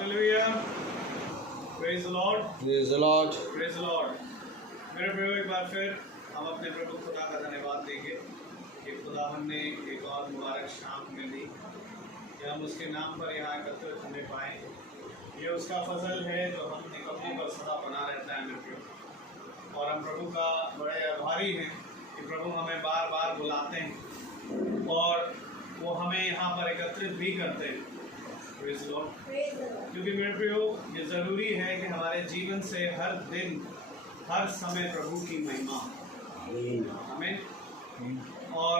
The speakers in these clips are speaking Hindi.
Hallelujah. Praise the Lord. Praise the Lord. Praise the Lord. मेरे प्रियो, एक बार फिर हम अपने प्रभु खुदा का धन्यवाद देंगे कि खुदावन ने एक और मुबारक शाम में दी कि हम उसके नाम पर यहाँ एकत्रित होने पाए। ये उसका फजल है जो हम निकम्मों पर सदा बना रहता है मेरे प्रियो। और हम प्रभु का बड़े आभारी हैं कि प्रभु हमें बार बार बुलाते हैं और वो हमें यहाँ पर एकत्रित भी करते हैं। Praise the Lord. क्योंकि मेरे प्रियो, ये ज़रूरी है कि हमारे जीवन से हर दिन हर समय प्रभु की महिमा हमें और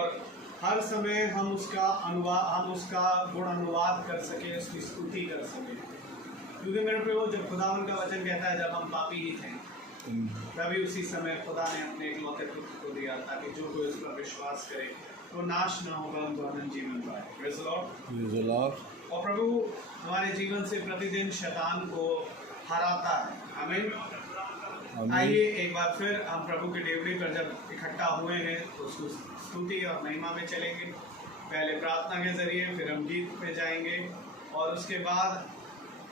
हर समय हम उसका गुण अनुवाद कर सकें, उसकी स्तुति कर सकें। क्योंकि मेरे प्रियो, जब खुदावन का वचन कहता है जब हम पापी ही थे तभी उसी समय खुदा ने अपने इकलौते पुत्र को दिया ताकि जो कोई उस पर विश्वास करे वो नाश न होगा, उनको अनंत जीवन पाए। Praise the Lord. Praise the Lord. और प्रभु हमारे जीवन से प्रतिदिन शैतान को हराता है। आमीन। आइए एक बार फिर हम प्रभु के डेवड़ी पर जब इकट्ठा हुए हैं तो उसको स्तुति और महिमा में चलेंगे। पहले प्रार्थना के जरिए, फिर हम गीत में जाएंगे और उसके बाद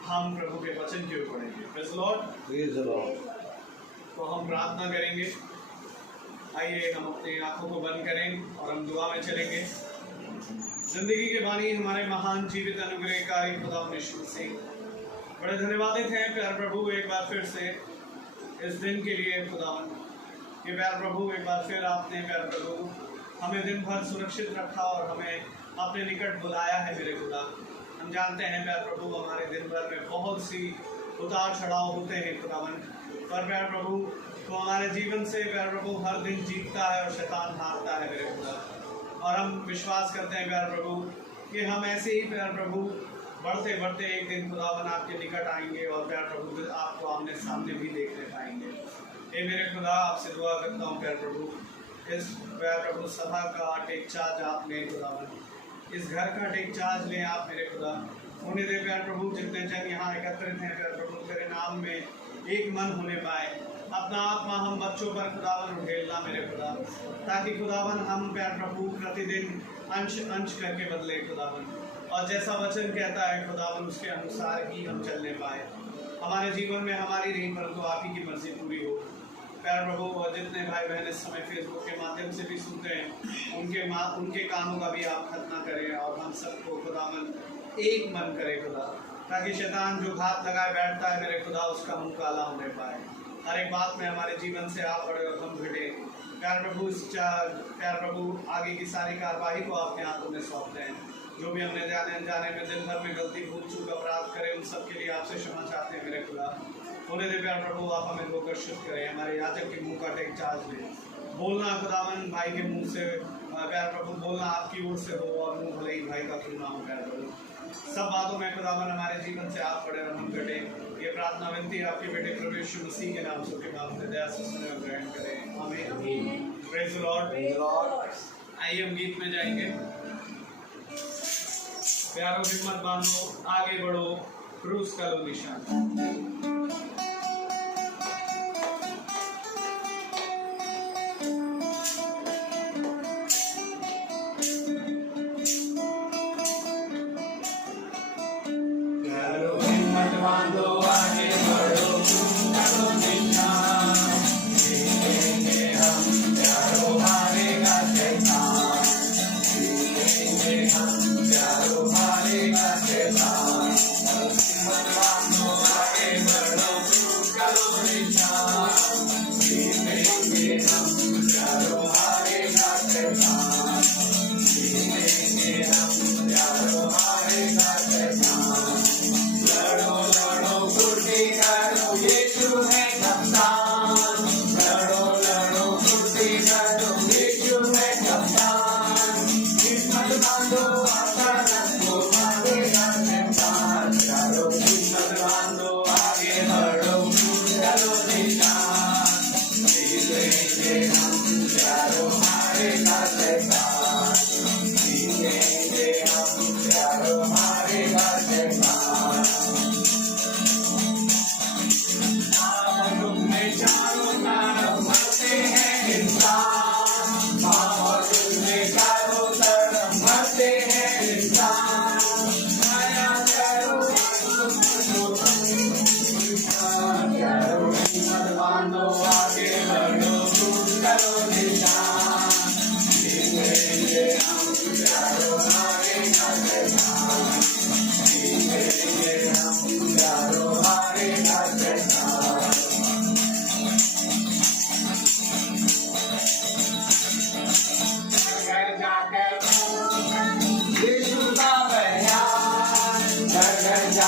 हम प्रभु के वचन की ओर बढ़ेंगे। Praise the Lord. Praise the Lord. तो हम प्रार्थना करेंगे। आइए हम अपनी आंखों को बंद करें और हम दुआ में चलेंगे। जिंदगी के बानी हमारे महान जीवित अनुग्रहकारी खुदा यीशु मसीह, बड़े धन्यवादित हैं प्यार प्रभु एक बार फिर से इस दिन के लिए खुदावन कि प्यार प्रभु एक बार फिर आपने प्यार प्रभु हमें दिन भर सुरक्षित रखा और हमें अपने निकट बुलाया है मेरे खुदा। हम जानते हैं प्यार प्रभु हमारे दिन भर में बहुत सी उतार चढ़ाव होते हैं खुदावन, पर प्यार प्रभु तो हमारे जीवन से प्यार प्रभु हर दिन जीतता है और शैतान हारता है मेरे खुदा। और हम विश्वास करते हैं प्यार प्रभु कि हम ऐसे ही प्यार प्रभु बढ़ते बढ़ते एक दिन खुदावन आपके निकट आएंगे और प्यार प्रभु आपको आमने सामने भी देखने पाएंगे। ये मेरे खुदा आपसे दुआ करता हूँ प्यार प्रभु, इस प्यार प्रभु सभा का टेक चार्ज आप लें खुदावन, इस घर का टेक चार्ज लें आप मेरे खुदा। होने दे प्यार प्रभु जितने जन यहाँ एकत्रित हैं प्यार प्रभु तेरे नाम में एक मन होने पाए। अपना आत्मा हम बच्चों पर खुदावन उठेलना मेरे खुदा, ताकि खुदावन हम प्यार प्रभु प्रतिदिन अंश अंश करके बदले खुदावन, और जैसा वचन कहता है खुदावन उसके अनुसार ही हम चलने पाए। हमारे जीवन में हमारी नहीं परंतु आप ही की मर्जी पूरी हो प्यार प्रभु। और जितने भाई बहन इस समय फेसबुक के माध्यम से भी सुनते हैं उनके कानों का भी आप खतना करें और हम सबको खुदावन एक मन करे खुदा, ताकि शैतान जो घात लगाए बैठता है मेरे खुदा उसका मुंह काला होने पाए। हर एक बात में हमारे जीवन से आप बढ़े और हम घटे प्यार प्रभु। प्यार प्रभु आगे की सारी कार्रवाई को आपके हाथों में सौंपते हैं। जो भी हमने जाने अनजाने में दिन भर में गलती भूल चूक अपराध करें उन सब के लिए आपसे क्षमा चाहते हैं मेरे खुदा। होने दे प्यार प्रभु आप हमें होकर शुद्ध करें, हमारे याजक के मुंह का टेक चार्ज लें। बोलना खुदावन भाई के मुंह से प्यार प्रभु बोलना आपकी ओर से हो और मुंह भले ही भाई का क्यों ना हो प्यार प्रभु। सब बातों में खुदावन हमारे जीवन से आप पढ़े और हम घटे। ये प्रार्थना विनती आपके बेटे प्रभु यीशु मसीह के नाम से के बाप से दया से सुने और ग्रहण करें। आमीन। Praise the Lord. आइए हम गीत में जाएंगे। प्यारो हिम्मत बांधो, आगे बढ़ो, क्रूस का लो निशान। Amen.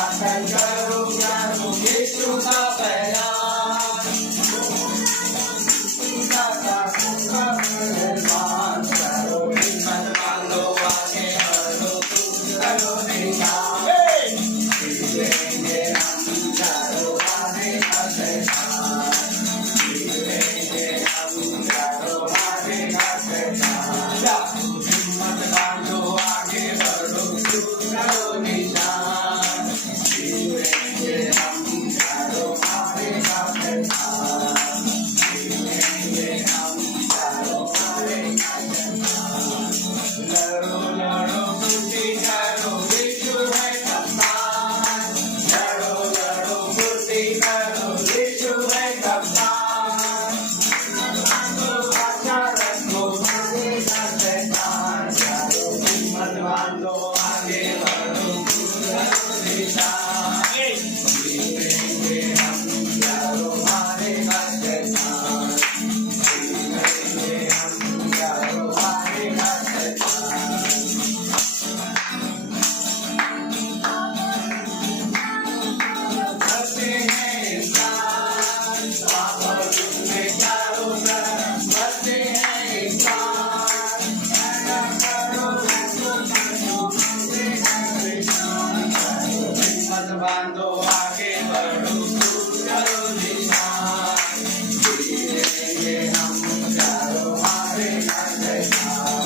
जाकर करो करो यीशु का बयान, निर्माण करो हिम्मत बांधो आगे बढ़ो करो निशान, जीतेंगे हम करो आगे का शैतान, जीतेंगे हम करो आगे का शैतान, हिम्मत बांधो आगे बढ़ो करो निशान, जीतेंगे हम करो आगे का शैतान, जीतेंगे हम करो आगे का शैतान, लड़ो लड़ो फुर्ती करो यीशु है कप्तान, लड़ो लड़ो फुर्ती करो यीशु है कप्तान, अच्छा रखो आगे का शैतान, करो हिम्मत बांधो आगे बढ़ो करो निशान, जीतेंगे हम करो आगे का शैतान, जीतेंगे हम करो आगे का शैतान, बसते हैं इंसान पाप में चारों तरफ, बसते हैं इंसान ऐसा करो ऐसा करो हिम्मत बांधो आगे बढ़ो करो निशान, जीतेंगे हम करो आगे का शैतान,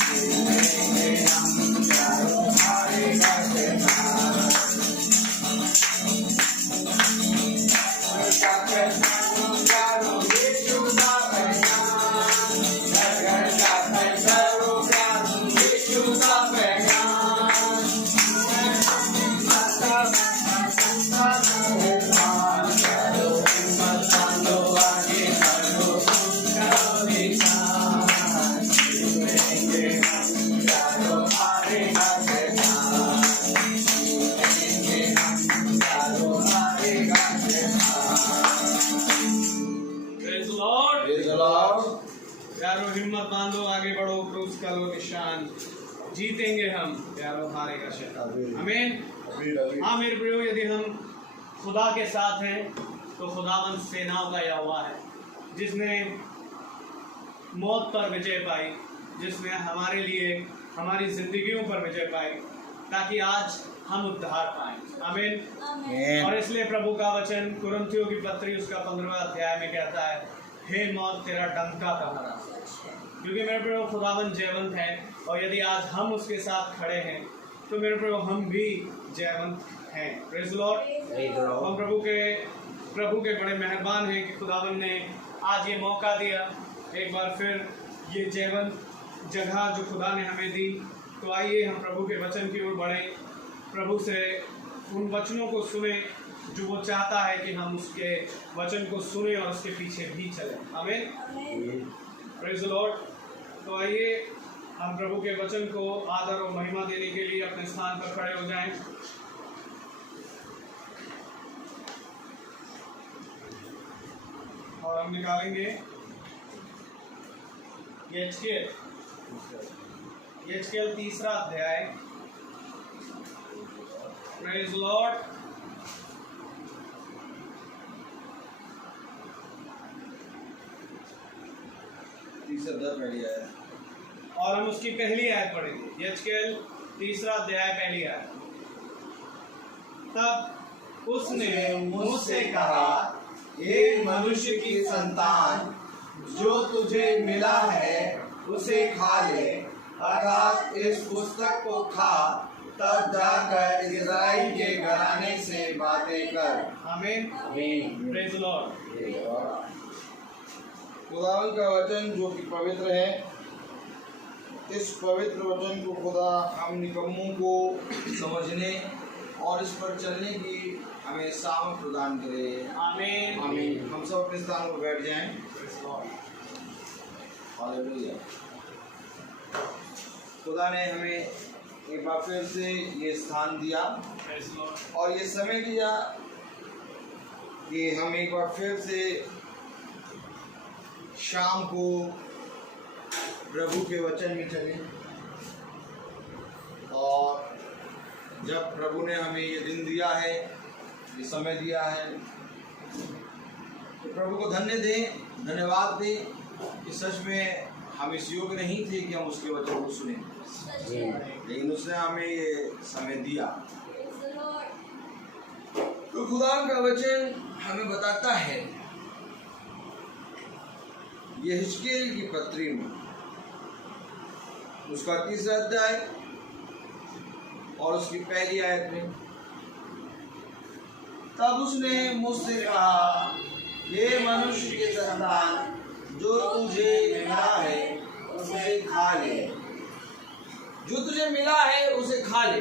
जीतेंगे हम करो आगे का शैतान, जाकर करो यीशु का बयान, घर जाकर करो यीशु का बयान, करो हिम्मत बांधो आगे बढ़ो करो निशान, जीतेंगे हम करो आगे का शैतान, जीतेंगे हम करो आगे का शैतान। Praise the Lord. Praise the Lord. प्यारो हिम्मत बांधो आगे बढ़ो क्रूस का लो निशान, जीतेंगे हम प्यारो हारेगा शैतान। आमीन। हाँ मेरे प्रियो, यदि हम खुदा के साथ हैं तो खुदावन सेनाओं का यहोवा है, जिसने मौत पर विजय पाई, जिसने हमारे लिए हमारी जिंदगियों पर विजय पाई, ताकि आज हम उद्धार पाएं। आमीन। और इसलिए प्रभु का वचन कुरिन्थियों की पत्री उसका 15वां अध्याय में कहता है, हे मौत तेरा डंका कहाँ रहा, क्योंकि मेरे प्रभु खुदावन जयवंत है, और यदि आज हम उसके साथ खड़े हैं तो मेरे प्रभु हम भी जयवंत हैं। Praise the Lord. हम प्रभु के बड़े मेहरबान हैं कि खुदावन ने आज ये मौका दिया, एक बार फिर ये जयवंत जगह जो खुदा ने हमें दी। तो आइए हम प्रभु के वचन की ओर बढ़ें, प्रभु से उन वचनों को सुने जो वो चाहता है कि हम उसके वचन को सुने और उसके पीछे भी चलें। आमीन। Praise the Lord. तो आइए हम प्रभु के वचन को आदर और महिमा देने के लिए अपने स्थान पर खड़े हो जाएं। और हम निकालेंगे यहेजकेल 3रा अध्याय। Praise the Lord. और हम उसकी पहली आयत पढ़ेंगे। यहेजकेल 3रा अध्याय पहली आयत। तब उसने मुझसे कहा, हे मनुष्य की संतान, जो तुझे मिला है उसे खा ले, अर्थात इस पुस्तक को खा, तब जाकर इज़राइल के घराने से बातें कर। आमीन। Praise the Lord. खुदावन का वचन जो कि पवित्र है, इस पवित्र वचन को खुदा हम निकम्मों को समझने और इस पर चलने की हमें सामर्थ प्रदान करे। आमीन। आमीन। हम सब अपने स्थान पर बैठ जाएं। Praise the Lord. हालेलुया। खुदा ने हमें एक बार फिर से ये स्थान दिया प्रेज़ द लॉर्ड। और ये समय दिया कि हम एक बार फिर से शाम को प्रभु के वचन में चलें और जब प्रभु ने हमें ये दिन दिया है, ये समय दिया है, तो प्रभु को धन्यवाद दें कि सच में हम इस योग्य नहीं थे कि हम उसके वचन को सुने, लेकिन उसने हमें ये समय दिया। तो खुदा का वचन हमें बताता है यहेजकेल की पत्री में उसका 3रा अध्याय और उसकी पहली आयत में, तब उसने मुझसे कहा, हे मनुष्य के संतान, जो तुझे मिला है उसे खा ले। जो तुझे मिला है उसे खा ले।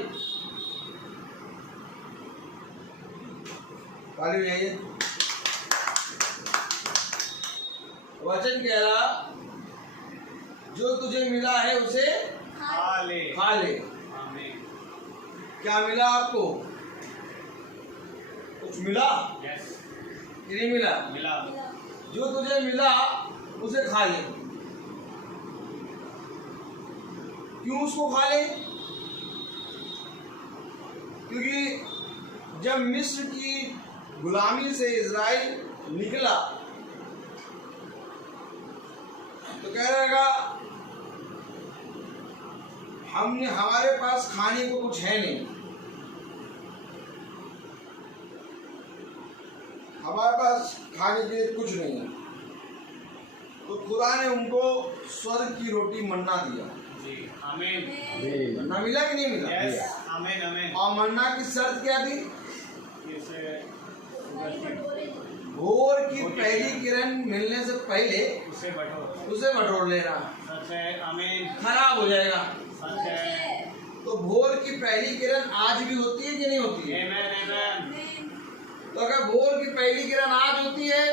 वचन कह रहा, जो तुझे मिला है उसे खा ले। खा ले। आमीन। क्या मिला आपको? कुछ मिला यस, कि नहीं मिला? मिला। जो तुझे मिला उसे खा ले। क्यों उसको खा ले? क्योंकि जब मिस्र की गुलामी से इज़राइल निकला तो कह रहेगा, हमारे पास खाने को कुछ है नहीं, हमारे पास खाने के लिए कुछ नहीं है। तो खुदा ने उनको स्वर्ग की रोटी मन्ना दिया। जी, आमीन। मन्ना मिला कि नहीं मिला? यस, आमीन, आमीन। और मन्ना की शर्त क्या थी? इसे भोर की पहली किरण मिलने से पहले उसे बटोर लेना। सच है, आमीन। खराब हो जाएगा। सच है। तो भोर की पहली किरण आज भी होती है कि नहीं होती है? आमीन, आमीन। तो अगर भोर की पहली किरण आज होती है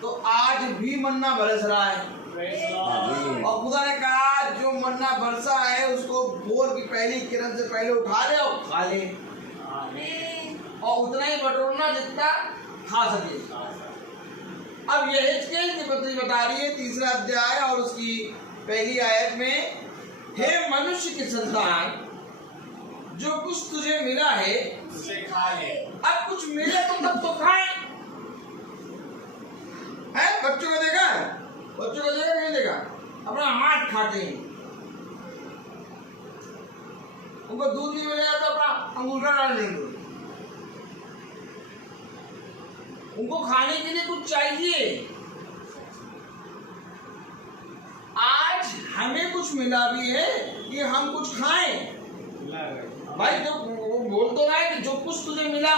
तो आज भी मन्ना बरस रहा है। Praise Lord. और खुदा ने कहा, जो मन्ना बरसा है उसको भोर की पहली किरण से पहले उठा ले और खा ले। आमीन। और उतना ही बटोरना जितना खा सके। अब यहेजकेल की पत्री बता रही है 3रा अध्याय और उसकी पहली आयत में, हे मनुष्य के संतान, जो कुछ तुझे मिला है उसे खा ले। अब कुछ मिले तो तब तो खाए। है बच्चों को देखा है? बच्चों को देखा नहीं देखा? अपना हाथ खाते हैं। उनको दूध नहीं मिलेगा तो अपना अंगूठा डाल देंगे। उनको खाने के लिए कुछ चाहिए। आज हमें कुछ मिला भी है कि हम कुछ खाएं। भाई तो वो बोल तो रहा है कि जो कुछ तुझे मिला,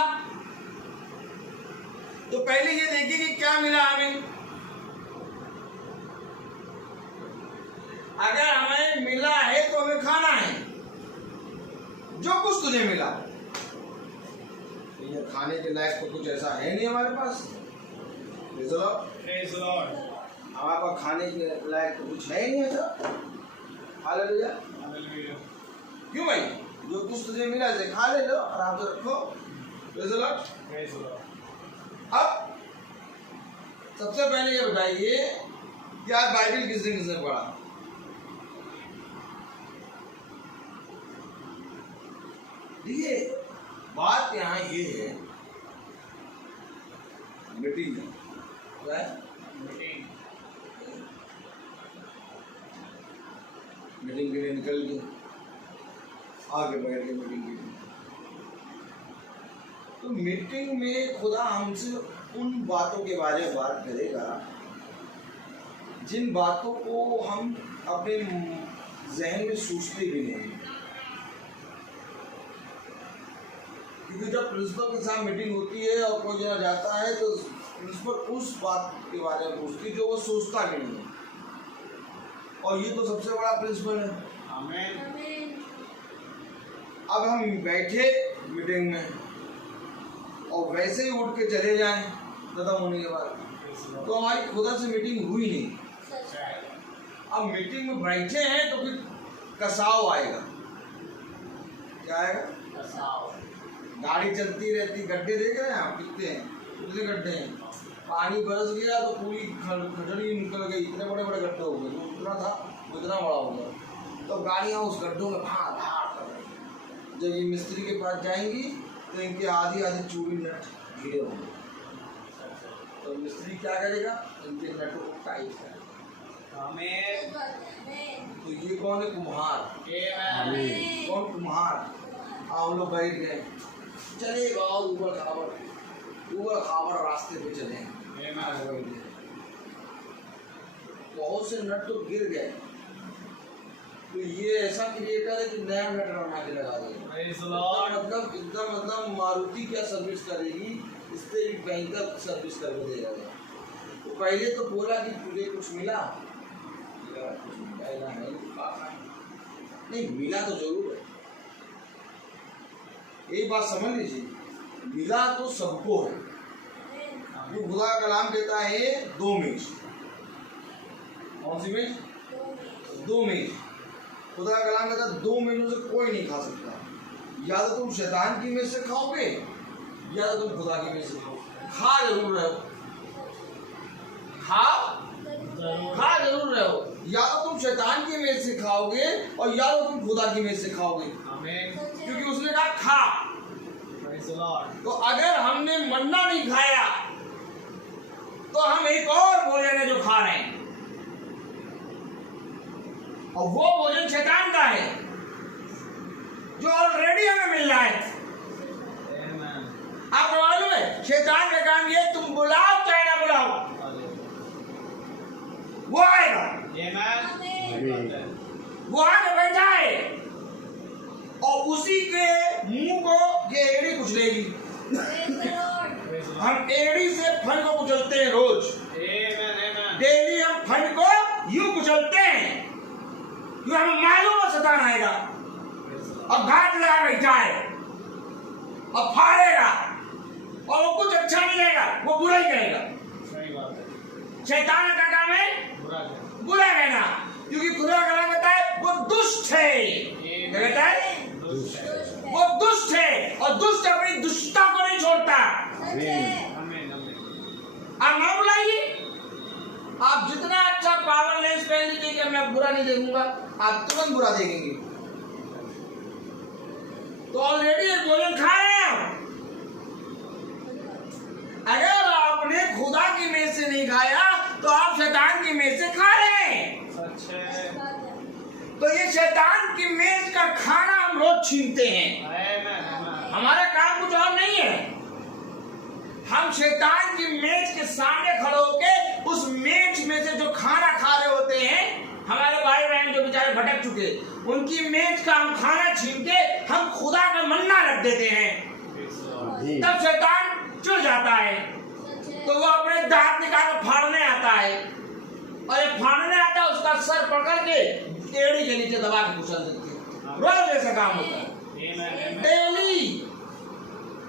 तो पहले ये देखिए कि क्या मिला हमें। अगर हमें मिला है तो हमें खाना है। जो कुछ तुझे मिला, ये खाने के लायक तो कुछ ऐसा है नहीं हमारे पास। Praise Lord. हमारे पास खाने के लायक तो कुछ है ही नहीं ऐसा। हालेलुया। हालेलुया। क्यों भाई? जो कुछ तुझे मिला इसे खा ले लो, आराम से रखो। Praise Lord. Praise Lord. अब सबसे पहले ये बताइए कि आज बाइबल किसने पढ़ा? देखिए, बात यहाँ ये है, मीटिंग क्या है? मीटिंग के लिए निकल के आगे बैठ के मीटिंग के लिए। तो मीटिंग में खुदा हमसे उन बातों के बारे में बात करेगा जिन बातों को हम अपने जहन में सोचते भी नहीं। क्योंकि जब प्रिंसिपल के साथ मीटिंग होती है और कोई जना जाता है तो प्रिंसिपल उस बात के बारे में पूछती है जो वो सोचता भी नहीं है। और ये तो सबसे बड़ा प्रिंसिपल है। आमीन। अब हम बैठे मीटिंग में और वैसे ही उठ के चले जाएं खत्म होने के बाद, तो हमारी खुदा से मीटिंग हुई नहीं। अब मीटिंग में बैठे हैं तो फिर कसाव आएगा। क्या आएगा? कसाव। गाड़ी चलती रहती, गड्ढे देख रहे हैं आप कितने हैं, कितने गड्ढे हैं। पानी बरस गया तो पूरी खटड़ी निकल गई, इतने बड़े बड़े गड्ढे हो गए। जो उतना था वो इतना बड़ा हो गया। तो गाड़ियाँ उस गड्ढों में भाड़ भाड़ कर रही। जब ये मिस्त्री के पास जाएंगी तो इनके आधी आधी चूड़ी नट घिरे होंगे, तो मिस्त्री क्या करेगा, इनके नटों को टाइट करेगा। आमीन। तो ये कौन है, कुम्हार। आमीन। कौन, कुम्हार। हम लोग बैठ गए, चले गाँव ऊबड़ खाबड़ रास्ते पे चले, बहुत से नट तो गिर गए, तो ये ऐसा क्रिएटर है कि नया नट बना के लगा देगा। मतलब मारुति क्या सर्विस करेगी, इससे भी भयंकर सर्विस करके देगा। तो पहले तो बोला कि तुझे कुछ मिला, नहीं मिला तो जरूर है, एक बात समझ लीजिए, मिला तो सबको है। जो खुदा का कलाम कहता है 2 मेज, कौन सी मेज, 2 मेज। खुदा का कलाम कहता है 2 मेजों से कोई नहीं खा सकता, या तो तुम शैतान की मेज से खाओगे या तो तुम खुदा की मेज से खाओगे। खा जरूर रहे हो, खा जरूर रहे हो, या तो तुम शैतान की मेज से खाओगे और या तो तुम खुदा की मेज से खाओगे, क्योंकि उसने कहा खा। तो अगर हमने मन्ना नहीं खाया तो हम एक और भोजन है जो खा रहे हैं, और वो भोजन शैतान का है जो ऑलरेडी हमें मिल रहा है। आपको मालूम है शैतान का काम ये, तुम बुलाओ चाहे ना बुलाओ वो आएगा, वो आके बैठा है और उसी के मुंह को ये एड़ी कुचलेगी। हम एड़ी से फन को कुचलते हैं रोज, डेली हम फन को यूं कुचलते हैं, क्यों हमें मालूम है शैतान आएगा और घाट लगा बैठा है और फाड़ेगा और वो कुछ अच्छा नहीं लगेगा, वो बुरा ही करेगा। शैतान का काम है बुरा कहना, क्योंकि खुदा का कलाम कहता है वो दुष्ट है। क्या कहता है, वो दुष्ट है और दुष्ट अपनी दुष्टता को नहीं छोड़ता। आप ना बुलाइए, आप जितना अच्छा पावर लेंस पहन लीजिए कि मैं बुरा नहीं देखूंगा, आप तुरंत बुरा देखेंगे। तो ऑलरेडी एक भोजन खा रहे हैं। अगर आपने खुदा की मेज से नहीं खाया तो आप शैतान की मेज से खा रहे हैं। तो ये शैतान की मेज का खाना हम रोज छीनते हैं। हमारा काम कुछ और नहीं है, हम शैतान की मेज के सामने खड़े होकर उस मेज में से जो खाना खा रहे होते हैं, हमारे भाई बहन जो बेचारे भटक चुके, उनकी मेज का हम खाना छीन के हम खुदा का मन्ना रख देते हैं। तब शैतान चिढ़ जाता है, तो वो अपने दांत निकाल फाड़ने आता है, और ये फाड़ने आता है उसका सर पकड़ के एड़ी के नीचे दबा के कुचल देते हैं। रोज ऐसा काम होता है, डेली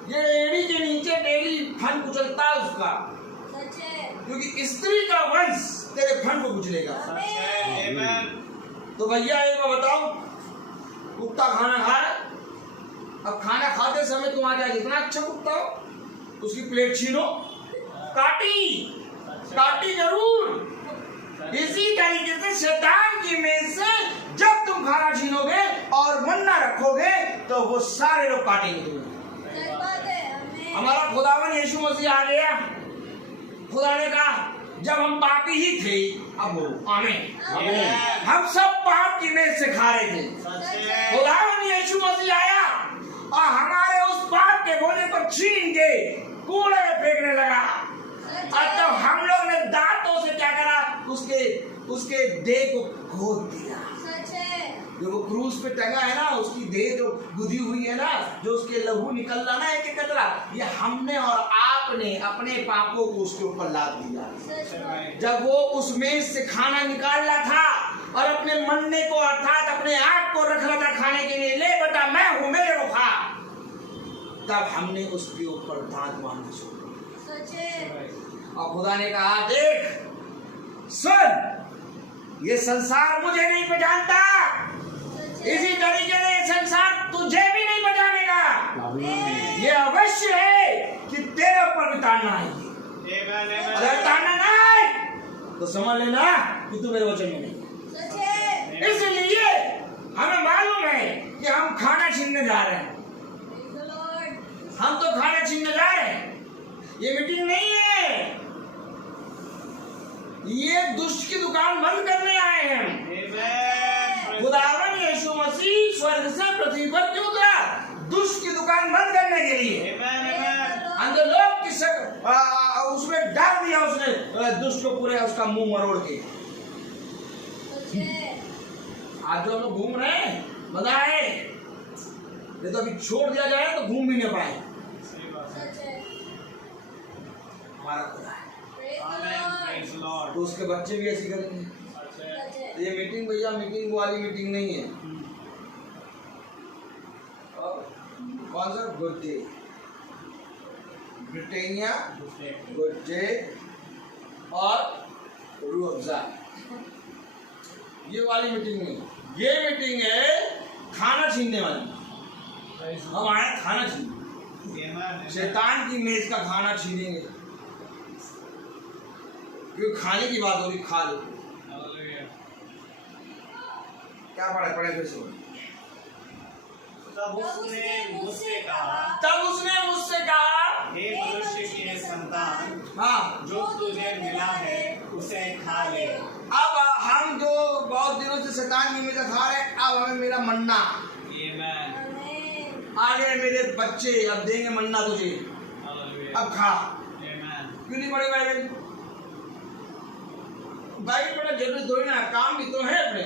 ये एड़ी के नीचे डेली फन कुचलता है उसका, क्योंकि स्त्री का वंश तेरे फन को कुचलेगा। तो भैया एक बार बताओ, कुत्ता खाना खा रहा, अब खाना खाते समय तुम्हारे यहाँ जितना अच्छा कुत्ता हो उसकी प्लेट छीनो, काटी जरूर। इसी तरीके से शैतान की मेज से जब तुम खाना छीनोगे और मन्ना रखोगे तो वो सारे लोग काटेंगे तुम्हें। हमारा खुदावन यीशु मसीह आ गया, खुदा ने कहा जब हम पापी ही थे, अब बोलो आमीन, हम सब पाप की मेज से खा रहे थे। खुदावन यीशु मसीह आया और हमारे उस पाप के भोजन को छीन के कूड़े में फेंकने लगा, और तब हम लोग ने दांतों से क्या करा, उसके देह को खोद दिया। जो वो क्रूस पे टंगा है ना, उसकी देह जो गुदी हुई है ना, जो उसके लहू निकल रहा ना एक एक कतरा, ये हमने और आपने अपने पापों को उसके ऊपर लाद दिया। जब वो उस मेज से खाना निकाल रहा था और अपने मन्ने को अर्थात अपने आप को रख रहा था खाने के लिए, ले बेटा मैं हूं मेरे को खा, तब हमने उसके ऊपर दांत मारना शुरू किया। और खुदा ने कहा देख सुन, ये संसार मुझे नहीं पहचानता, इसी तरीके से ये संसार तुझे भी नहीं पहचानेगा। ये अवश्य है कि तेरे ऊपर भी ताड़ना आएगी, अगर ताड़ना ना आए तो समझ लेना कि तू मेरे वचन में नहीं। इसलिए हमें मालूम है कि हम खाना छीनने जा रहे हैं। हम तो खाना छीनने जा रहे हैं, ये मीटिंग नहीं है, ये दुष्ट की दुकान बंद करने आए हैं। खुदावन यीशु मसीह स्वर्ग से पृथ्वी पर क्यों उतरा? दुष्ट की दुकान बंद करने के लिए। अंदर लोग उसमें डाल दिया उसने, दुष्ट को पूरे उसका मुंह मरोड़ के। आज जो हम लोग घूम रहे हैं मजा है, नहीं तो अभी छोड़ दिया जाए तो घूम भी नहीं पाए। हमारा खुदा है, तो उसके बच्चे भी ऐसी करेंगे। ये मीटिंग भैया मीटिंग वाली मीटिंग नहीं है। कौन सा? Good day Britannia, good day और रूह अफ़ज़ा, ये वाली मीटिंग नहीं। ये मीटिंग है खाना छीनने वाली। हम आए खाना छीनने, शैतान की मेज का खाना छीनेंगे, क्योंकि खाने की बात हो रही, खा लो। क्या पढ़े फिर से। तब उसने मुझसे कहा, हे मनुष्य की संतान, हाँ, जो तुझे मिला है उसे खा ले। अब हम जो बहुत दिनों से शैतान की मेज खा रहे हैं, अब हमें मेरा मन्ना आगे, मेरे बच्चे अब देंगे मन्ना तुझे, अब खा। क्यों नहीं पढ़े बाइबल? बाइबल पढ़ना जरूरी थोड़ी ना, काम भी तो है अपने।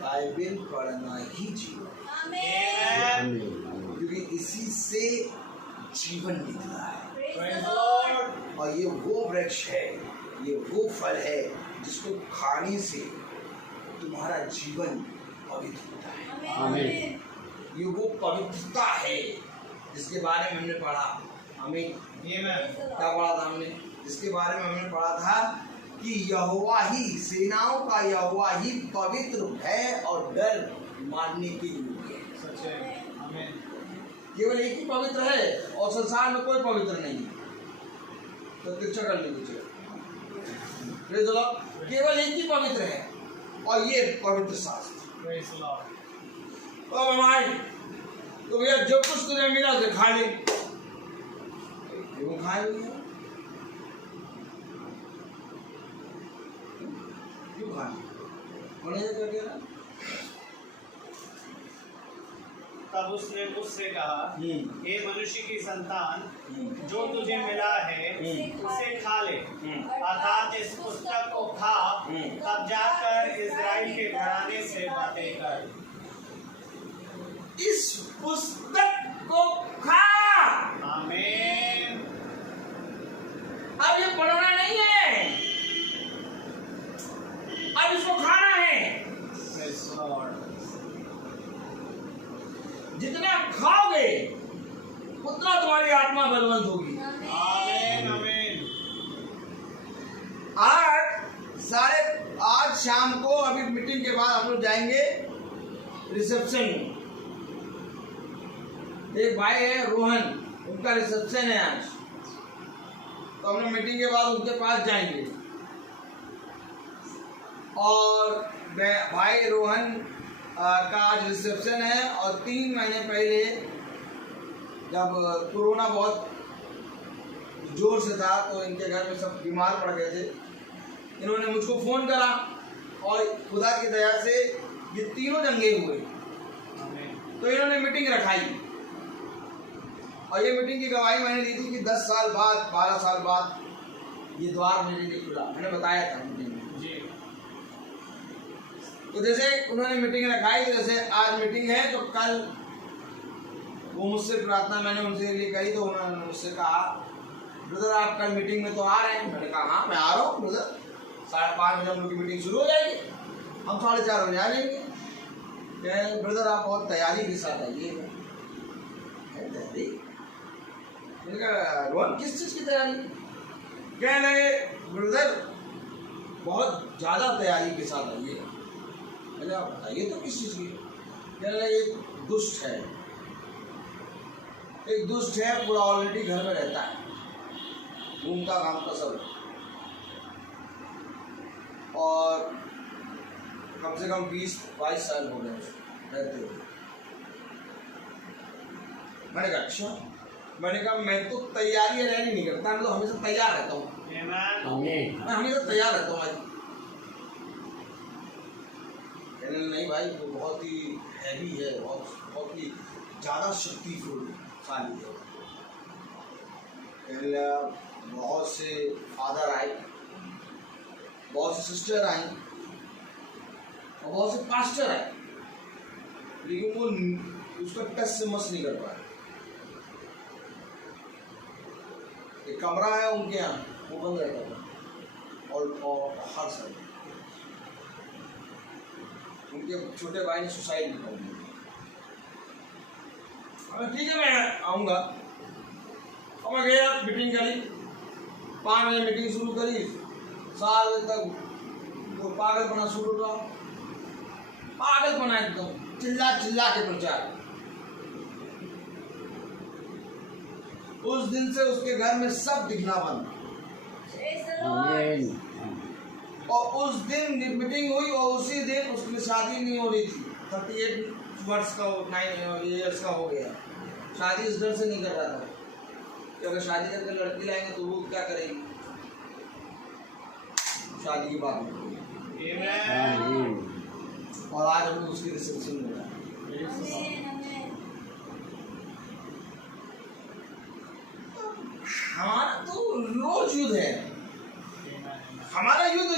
बाइबल पढ़ना ही जीवन, क्योंकि इसी से जीवन निकला है। और ये वो वृक्ष है, ये वो फल है जिसको खाने से तुम्हारा जीवन पवित्र होता है। आमीन। ये वो पवित्रता है जिसके बारे में हमने पढ़ा। हमें क्या पढ़ा था हमने? जिसके बारे में हमने पढ़ा था कि यहोवा ही, सेनाओं का यहोवा ही पवित्र भय और डर मानने के योग्य है। केवल एक ही पवित्र है और संसार में कोई पवित्र नहीं है। तो तिरछा कर लीजिए, केवल एक ही पवित्र है और ये पवित्र शास्त्र। अब हमारे तो भैया जो कुछ तुझे मिला उसे खा ले, क्यों खाए भैया? क्यों खाए? तब उसने मुझसे कहा, हे मनुष्य की संतान, जो तुझे मिला है उसे खा ले, अर्थात इस पुस्तक को खा, तब जाकर इस्राएल के घराने से बातें कर। इस पुस्तक को खा। आमीन। अब ये पढ़ना नहीं है, अब इसको खाना है। जितना खाओगे उतना तुम्हारी आत्मा बलवंत होगी। आमीन आमीन। आज शाम को, अभी मीटिंग के बाद हम लोग जाएंगे रिसेप्शन में। एक भाई है रोहन, उनका रिसेप्शन है आज, तो हम लोग मीटिंग के बाद उनके पास जाएंगे। और भाई रोहन का आज रिसेप्शन है। और 3 महीने पहले जब कोरोना बहुत जोर से था तो इनके घर में सब बीमार पड़ गए थे। इन्होंने मुझको फ़ोन करा और खुदा की दया से ये तीनों जंगे हुए। तो इन्होंने मीटिंग रखाई और ये मीटिंग की गवाही मैंने दी थी कि 10 साल बाद, 12 साल बाद ये द्वार मेरे लिए खुला। मैंने बताया था मीटिंग में जी। तो जैसे उन्होंने मीटिंग रखाई, जैसे आज मीटिंग है, तो कल वो मुझसे प्रार्थना मैंने उनसे लिए करी, तो उन्होंने मुझसे कहा, ब्रदर आप कल मीटिंग में तो आ रहे हैं? मैंने कहा हाँ मैं आ रहा हूँ ब्रदर, 5:30 बजे हम लोग की मीटिंग शुरू हो जाएगी, हम 4:30 बजे आ जाएंगे। ब्रदर आप बहुत तैयारी के साथ आइए। मैंने कहा रोहन किस चीज़ की तैयारी? कहने लगे ब्रदर बहुत ज़्यादा तैयारी के साथ आइए। मैंने आप बताइए तो किस चीज़ की? कहने लगे एक दुष्ट है, एक दुष्ट है, पूरा ऑलरेडी घर में रहता है, घूमता घामता सब, और कम से कम 20-22 साल हो गए रहते हुए। मैंने कहा अच्छा, मैंने कहा मैं तो तैयारी रहनी नहीं करता, मैं तो हमेशा तैयार रहता हूँ, मैं हमेशा तैयार रहता हूँ। कहने नहीं भाई वो बहुत ही हैवी है, बहुत ही ज़्यादा शक्तिशाली है। कहने बहुत से फादर आए, बहुत से सिस्टर आई और बहुत से पास्टर आए, लेकिन वो उसका टच से मस नहीं कर पाए। एक कमरा है उनके यहाँ, वो बंद रहता था और हर साल उनके छोटे भाई ने सुसाइड कर दिया। ठीक है मैं आऊँगा, और मैं गया, मीटिंग करी, 5 बजे मीटिंग शुरू करी, 7 बजे तक वो पागल बना शुरू हुआ, पागल बना एकदम, चिल्ला चिल्ला के प्रचार। उस दिन से उसके घर में सब दिखना बंद, और उस दिन मीटिंग हुई और उसी दिन उसकी शादी नहीं हो रही थी। 38 वर्ष का 9 ईयर्स का हो गया, शादी इस डर से नहीं कर रहा था कि अगर शादी करके लड़की लाएंगे तो वो क्या करेगी, शादी की बात नहीं। और आज हम उसकी रिसेप्शन हो रहा है। हमारा तो रोज युद्ध है, हमारा युद्ध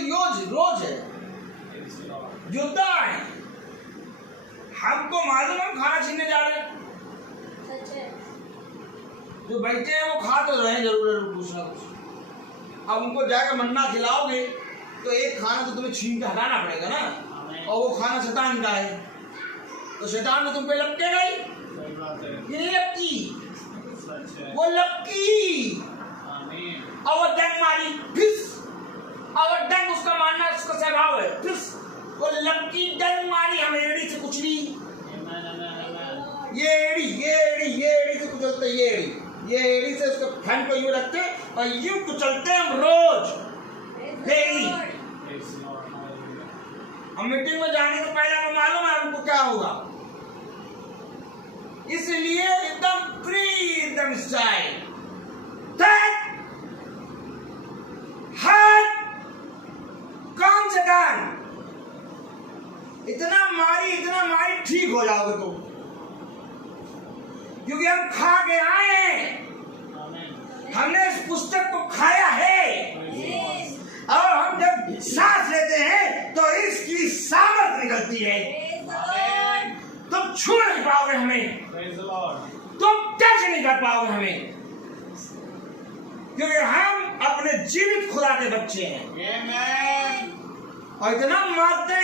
रोज है, योद्धा है। हमको मालूम हम खाना छीनने जा रहे हैं, जो बैठे हैं वो खा तो रहे जरूर कुछ ना कुछ। अब उनको जाकर मन्ना खिलाओगे तो एक खाना तो तुम्हें छीन के हटाना पड़ेगा ना, और वो खाना शैतान का है, तो शैतान ने तुम पे लपके गई, ये लपकी, वो लपकी और डंग मारी, फिस और डंग उसका मारना उसका स्वभाव है, फिस वो लपकी डंग मारी, हमें एड़ी से कुचली, ये एड़ी से कुचलते, ये एड़ी से उसको फन को यूं रखते और यूं कुचलते हम रोज डेली। हम मीटिंग में जाने से पहले हमें मालूम है हमको क्या होगा, इसलिए एकदम फ्री, एकदम स्टाइल, हाथ काम से काम, इतना मारी ठीक हो जाओगे तुम, क्योंकि हम खा के आए हैं, हमने इस पुस्तक को खाया है, और हम जब सांस लेते हैं तो इसकी सामर्थ निकलती है। तुम छू नहीं पाओगे हमें, तुम टच नहीं कर पाओगे हमें, क्योंकि हम अपने जीवित खुदा के बच्चे हैं। और इतना मारते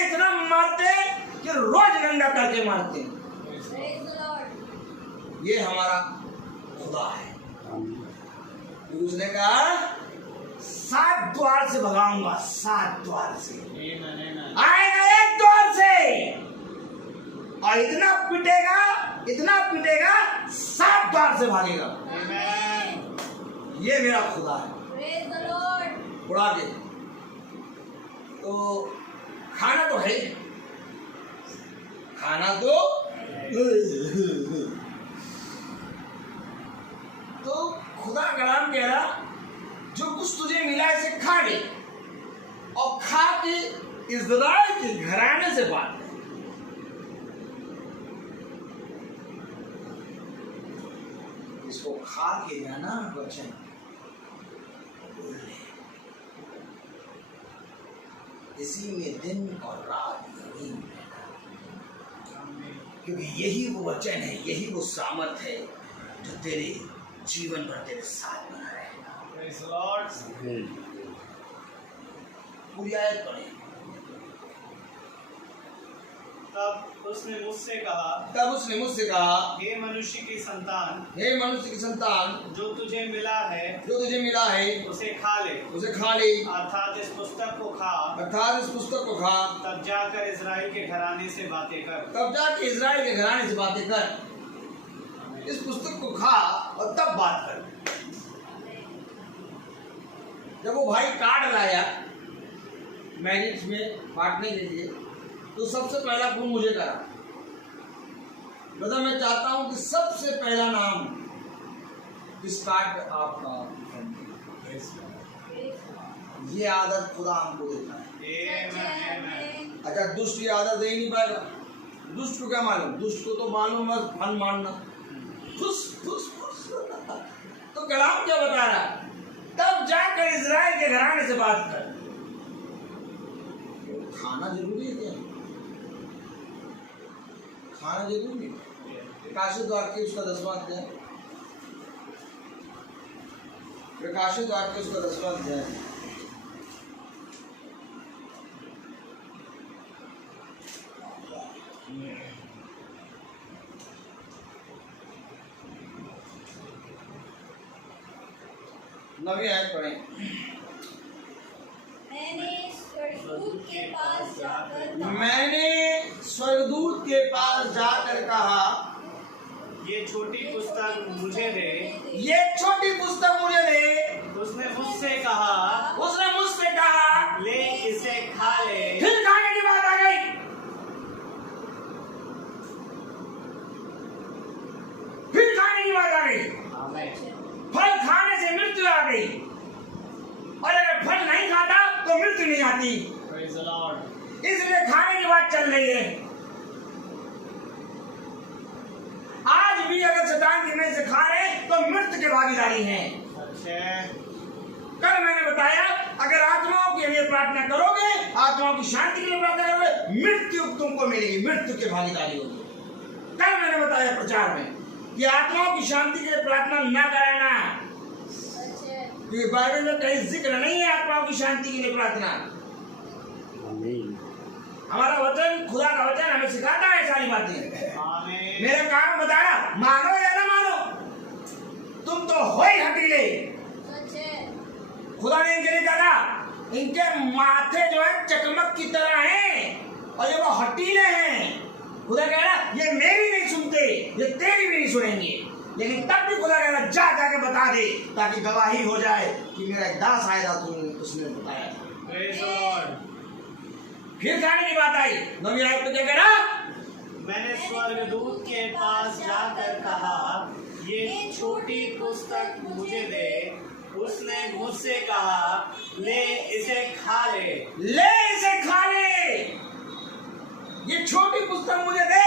कि रोज नंगा करके मारते हैं। ये हमारा खुदा है। उसने कहा 7 द्वार से भगाऊंगा, 7 द्वार से आएगा, 1 द्वार से, और इतना पिटेगा 7 द्वार से भागेगा। ये मेरा खुदा है। उड़ा के तो खाना तो है, खाना तो खुदा कलाम कह रहा, जो कुछ तुझे मिला इसे खा ले, और खा के इज़राइल के घराने से बात कर। इसको खा के जाना वचन इसी में दिन और रात यही रहना, क्योंकि यही वो वचन है, यही वो सामर्थ है जो तेरे जीवन भर तेरे साथ बना रहेगा। पूरी आयत पढ़े। तब उसने मुझसे कहा, हे मनुष्य की संतान, जो तुझे मिला है उसे खा ले, अर्थात इस पुस्तक को खा, तब जाकर इज़राइल के घराने से बातें कर। इस पुस्तक को खा और तब बात कर। जब वो भाई कार्ड लाया मैरिज में बांटने के लिए, तो सबसे पहला फोन मुझे करा। ब्रदर मैं चाहता हूं कि सबसे पहला नाम स्टार्ट आपका, ये आदत खुदा हमको देता है। अच्छा दुष्ट ये आदत दे ही नहीं पाएगा। दुष्ट को क्या मालूम? दुष्ट को तो मालूम बस फन मारना, फुस फुस फुस। तो कलाम क्या बता रहा है? तब जाकर इजराइल के घराने से बात कर। खाना जरूरी है क्या? खाना जरूरी है। प्रकाशित वाक्य उसका 10वां अध्याय, प्रकाशित वाक्य उसका 10वां अध्याय। नवी आयत पढ़ें। मैंने स्वर्गदूत के पास जाकर कहा, ये छोटी पुस्तक मुझे दे। ये छोटी पुस्तक मुझे दे। उसने मुझसे कहा ले इसे खा ले। फिर खाने की बात आ गई। फिर खाने की बात आ गई। फल खाने से मृत्यु आ गई, और अगर फल नहीं खाता तो मृत्यु नहीं आती। Praise the Lord. इसलिए खाने की बात चल रही है। आज भी अगर शैतान की मेज से खा रहे तो मृत्यु की भागीदारी है। कल मैंने बताया अगर आत्माओं के लिए प्रार्थना करोगे, आत्माओं की शांति के लिए प्रार्थना करोगे, मृत्यु तुमको मिलेगी, मृत्यु की भागीदारी होगी। कल मैंने बताया प्रचार में कि आत्माओं की शांति के लिए प्रार्थना न कराना, क्योंकि बाइबल में कहीं जिक्र नहीं है आत्माओं की शांति के लिए प्रार्थना। हमारा वचन, खुदा का वचन हमें सिखाता है सारी बातें। मेरा काम बताना, मानो या ना मानो, तुम तो हो ही हटीले। खुदा ने इनके लिए कहा इनके माथे जो है चकमक की तरह हैं और ये वो हटीले हैं। खुदा कह रहा ये मेरी नहीं सुनते, ये तेरी भी नहीं सुनेंगे। लेकिन तब भी खुदा कह रहा जा जाके बता दे, ताकि गवाही हो जाए कि मेरा एक दास आया था, उसने बताया था। फिर खाने की बात आई। नवी आयत में क्या कह रहा? मैंने स्वर्गदूत के पास जाकर कहा ये छोटी पुस्तक मुझे दे। उसने मुझसे कहा ले इसे खा ले। ले इसे खा ले, ये छोटी पुस्तक मुझे दे।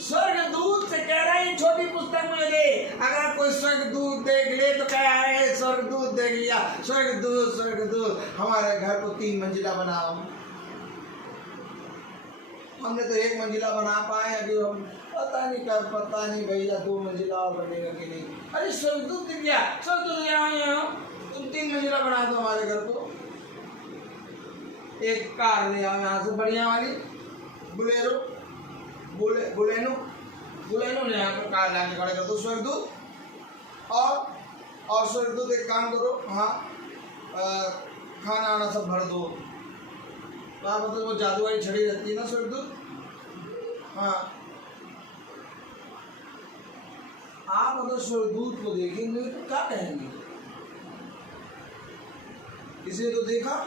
स्वर्गदूत से कह रहा है ये छोटी पुस्तक मुझे दे। अगर कोई स्वर्गदूत देख ले तो क्या है, स्वर्गदूत देख लिया, स्वर्गदूत स्वर्गदूत हमारे घर को 3 मंजिला बनाओ। हमने तो 1 मंजिला बना पाए, अभी हम पता नहीं भैया 2 मंजिला और बनेगा कि नहीं। अरे स्वर्गदूत दिख गया, स्वर्गदूत यहाँ तुम 3 मंजिला बना दो हमारे घर को। एक कार ले आओ यहाँ से बढ़िया वाली, बुलेनो ले यहाँ पर कार लाके खड़े कर दो स्वर्गदूत। और स्वर्गदूत एक काम करो, हाँ खाना आना सब भर दो। मतलब वो जादू वाली छड़ी रहती है ना स्वर्गदूत, हाँ। आप अगर स्वर्गदूत को देखेंगे तो क्या कहेंगे? इसे तो देखा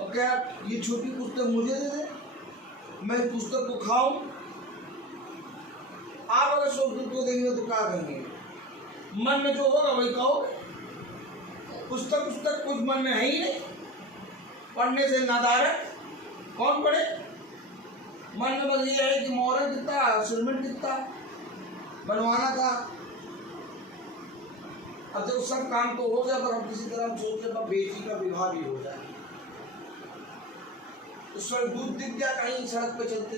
और क्या ये छोटी पुस्तक मुझे दे दे, मैं पुस्तक को खाऊं? आप अगर स्वर्गदूत को देंगे तो क्या कहेंगे? मन में जो होगा वही कहोगे। पुस्तक कुछ मन में है ही नहीं, पढ़ने से नादार है, कौन पढ़े? मन में बस ये है कि मोहर कितना, सिरमेंट कितना बनवाना था। अब जब सब काम तो हो जाए, पर हम किसी तरह सोचते पर बेटी का विवाह भी हो जाए, तो स्वर्गदूत दिख गया कहीं सड़क पे चलते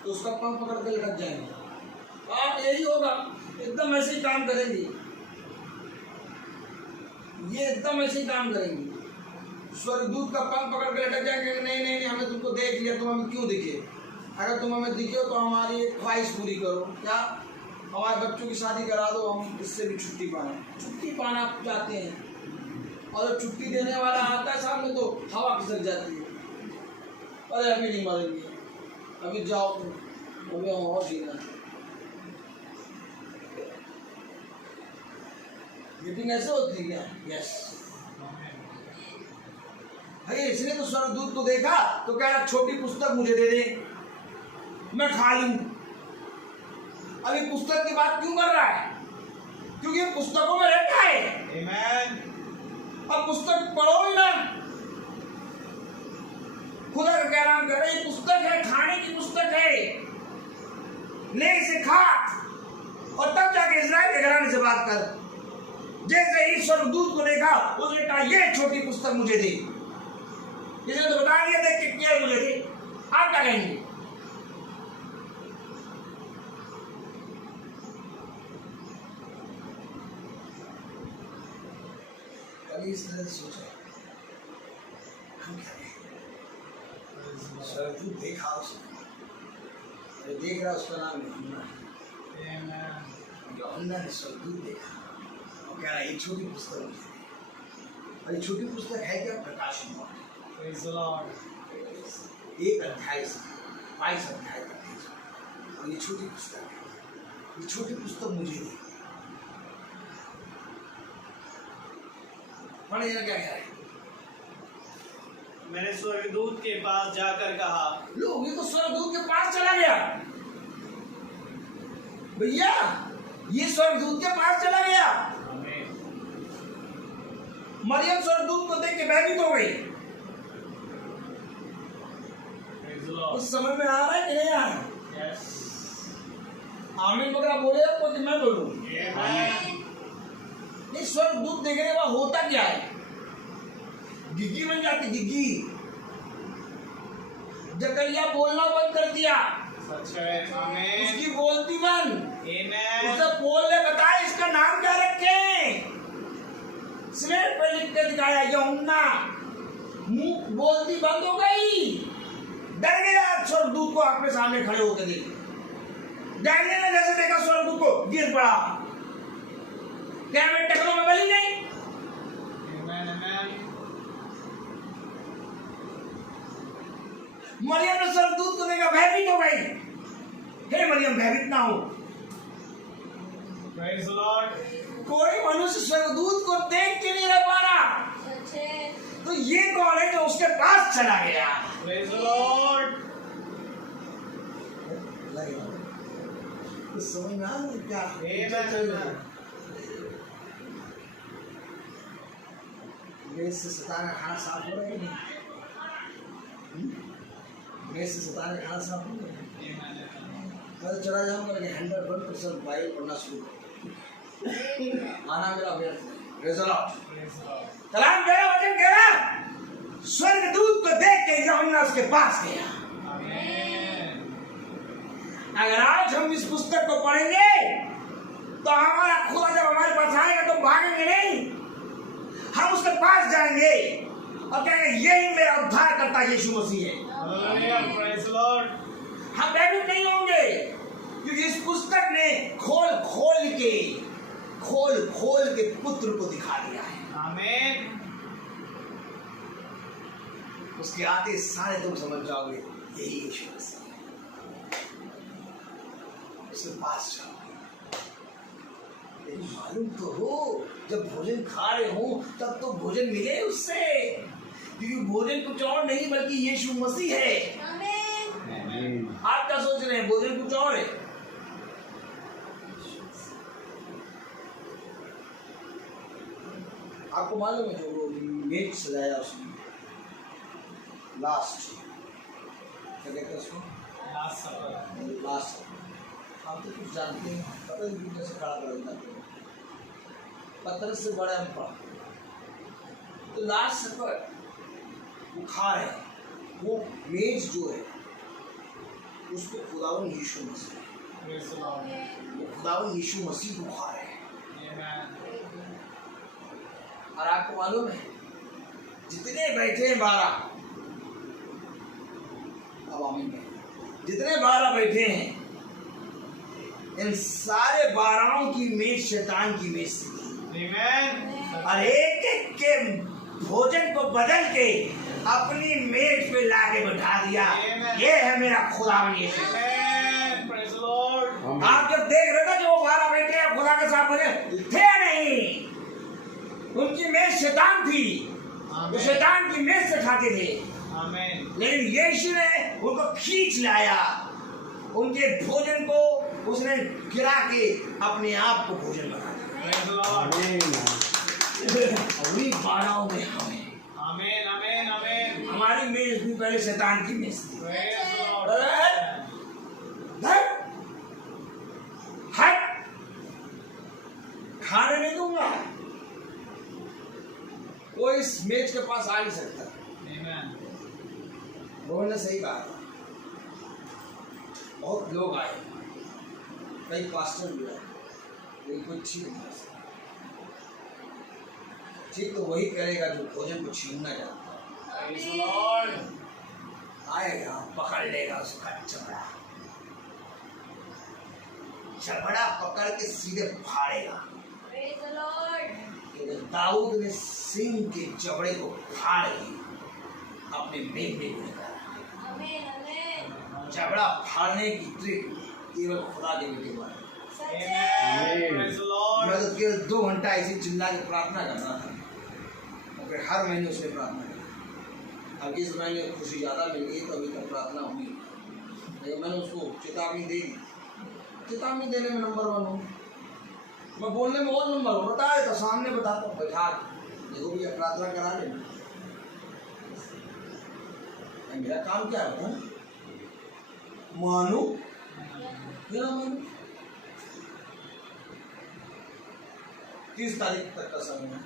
तो उसका पंख पकड़ के लटक जाएंगे। आप यही होगा, एकदम ऐसे ही काम करेंगे, ये एकदम ऐसे ही काम करेंगे। स्वर्गदूत का पंख पकड़ के लटक जाएंगे, नहीं हमने तुमको देख लिया, तुम हमें क्यों दिखे? अगर तुम हमें दिखे तो हमारी एक ख्वाहिश पूरी करो, क्या हमारे बच्चों की शादी करा दो, हम इससे भी छुट्टी पाना चाहते हैं। और जब छुट्टी देने वाला आता है सामने तो हवा खिसक जाती है, अरे अभी नहीं मरेंगे, अभी जाओ तुम, अभी और जीना। मीटिंग ऐसे होती है क्या? यस। भाई इसने तो स्वर्गदूत को देखा तो कह रहा छोटी पुस्तक मुझे दे दे, मैं खा लूं। अभी पुस्तक की बात क्यों कर रहा है? क्योंकि पुस्तकों में रहता है। Amen. अब पुस्तक पढ़ो ही ना। खुदा का कह रहा है ये पुस्तक है, खाने की पुस्तक है, ले इसे खा और तब जाके इस्राएल के घराने से बात कर। जैसे ही स्वर्गदूत को देखा उसने कहा ये छोटी पुस्तक मुझे दे। इसने तो बता दिया देख के क्या मुझे दे, आप क्या कहेंगे? कभी इस तरह से सोचा हम क्या कहें? स्वर्गदूत देखा उसने, देख रहा उसका नाम यूहन्ना है। यूहन्ना ने स्वर्गदूत देखा और कह रहा ये छोटी पुस्तक मुझे दे। और ये छोटी पुस्तक है क्या? प्रकाशन वाणी। Praise the Lord. एक अध्याय से 22 अध्याय तक है और ये छोटी पुस्तक है। ये छोटी पुस्तक मुझे दी। पढ़ेगा क्या कह रहा है? मैंने स्वर्गदूत के पास जाकर कहा, लोग ये तो स्वर्गदूत के पास चला गया भैया, ये स्वर्गदूत के पास चला गया। आमीन। मरियम स्वर्गदूत को देख के भयभीत हो गई। Praise the Lord. उस समझ में आ रहा है कि नहीं आ रहा? Yes. आमीन वगैरह बोले तो मैं बोलूं? Amen. नहीं, स्वर्गदूत देखने के बाद होता क्या है? गिग्गी बन जाती, गिग्गी। जकरिया बोलना बंद कर दिया, सच है। आमीन। उसकी बोलती बंद। Amen. उसे बोलने बताया इसका नाम क्या रखें? स्लेट पर लिख के दिखाया यूहन्ना। मुंह बोलती बंद हो गई, डर गया स्वर्गदूत को अपने सामने खड़े होकर देख। डैनियल ने जैसे देखा स्वर्गदूत को गिर पड़ा। क्या मैं टकरों में बली नहीं? Amen. Amen. मरियम ने स्वर्गदूत को देखा, भयभीत हो गई। हे मरियम भयभीत ना हो। Praise the Lord. कोई मनुष्य स्वर्गदूत को देख के नहीं रह पा रहा, सच है। तो ये कौन है जो उसके पास चला गया? Praise the Lord. तो समझ में आ रहा है क्या? Amen. मेज से शैतान का खाना साफ हो रहा है कि नहीं? मेज से शैतान का खाना साफ हो रहा है? कल चला जाऊंगा लेकिन 100% बाइबल पढ़ना शुरू कर। आना मेरा व्यर्थ नहीं। Praise the Lord. Praise the Lord. कलाम कह रहा, वचन कह रहा, स्वर्गदूत को देख के यूहन्ना उसके पास गया। Amen. अगर आज हम इस पुस्तक को पढ़ेंगे तो हमारा खुदा जब हमारे पास आएगा तो भागेंगे नहीं, हम उसके पास जाएंगे और कहेंगे यही मेरा उद्धार करता यीशु मसीह है। Hallelujah. Praise the Lord. हम भयभीत नहीं होंगे क्योंकि इस पुस्तक ने खोल खोल के पुत्र को दिखा दिया है। Amen. उसके आते सारे तुम समझ जाओगे यही यीशु मसीह है। उसके पास जाओगे। लेकिन मालूम तो हो जब भोजन खा रहे हो तब तो भोजन मिले उससे, क्योंकि भोजन कुछ और नहीं बल्कि यीशु मसीह है। आमीन। आप क्या सोच रहे हैं? भोजन कुछ और है। आपको मालूम है जो वो मेज सजाया उसने लास्ट, क्या कहते हैं उसको? Last supper. लास्ट। आप तो कुछ जानते हैं, पता नहीं कैसे खड़ा कर देते हैं। पत्थर से बड़ा हम पढ़ा तो लास्ट सफर वो खा रहे हैं, वो मेज जो है उसको खुदावन यीशु मसीह, Praise the Lord. वो खुदावन यीशु मसीह को खा रहे हैं। Amen. और आपको मालूम है जितने बैठे हैं 12, अब आमीन में जितने 12 बैठे हैं इन सारे 12 की मेज शैतान की मेज थी। Amen. और एक एक के भोजन को बदल के अपनी मेज पे लाके बैठा दिया। Amen. ये है मेरा खुदावन यीशु। Amen. Praise the Lord. आप जब देख रहे थे कि वो 12 बैठे हैं खुदा के साथ बोले थे नहीं, उनकी मेज शैतान थी। आमीन। जो शैतान की मेज से खाते थे, आमीन। लेकिन यीशु ने उनको खींच लाया, उनके भोजन को उसने गिरा के अपने आप को भोजन बना दिया। Praise the Lord. अगली बाराओं में हमें आमीन, आमीन, आमीन। हमारी मेज भी पहले शैतान की मेज थी। Praise the Lord. हट, हट, खाने नहीं दूंगा। कोई इस मेज के पास आ नहीं सकता। Amen. उन्होंने सही कहा। बहुत लोग आए, कई पास्टर भी आए, लेकिन कोई ठीक नहीं कर सकता। ठीक तो वही करेगा जो भोजन को छीनना चाहता है। Praise the Lord. आएगा, पकड़ लेगा उसका चमड़ा, चमड़ा पकड़ के सीधे फाड़ेगा। Praise the Lord. क्योंकि दाऊद ने सिंह के जबड़े को फाड़ के अपने मेघ में निकाला। Amen, amen. जबड़ा फाड़ने की ट्रिक केवल खुदा के बेटे को आती है। Amen. Praise the Lord. मैं तो केवल 2 घंटा ऐसी चिल्ला के प्रार्थना करना था, और फिर हर महीने उसमें प्रार्थना की। अब इस महीने खुशी ज़्यादा मिल गई तो अभी तक प्रार्थना हुई, लेकिन मैंने उसको चेतावनी दे दी। चेतावनी देने में नंबर 1 हूँ, मैं बोलने में और नंबर हूँ। बताए तो सामने बताता हूँ, बैठा देखो भैया प्रार्थना करा लेना। मेरा काम क्या है? मानो या ना मानो। 30 तारीख तक का समय है,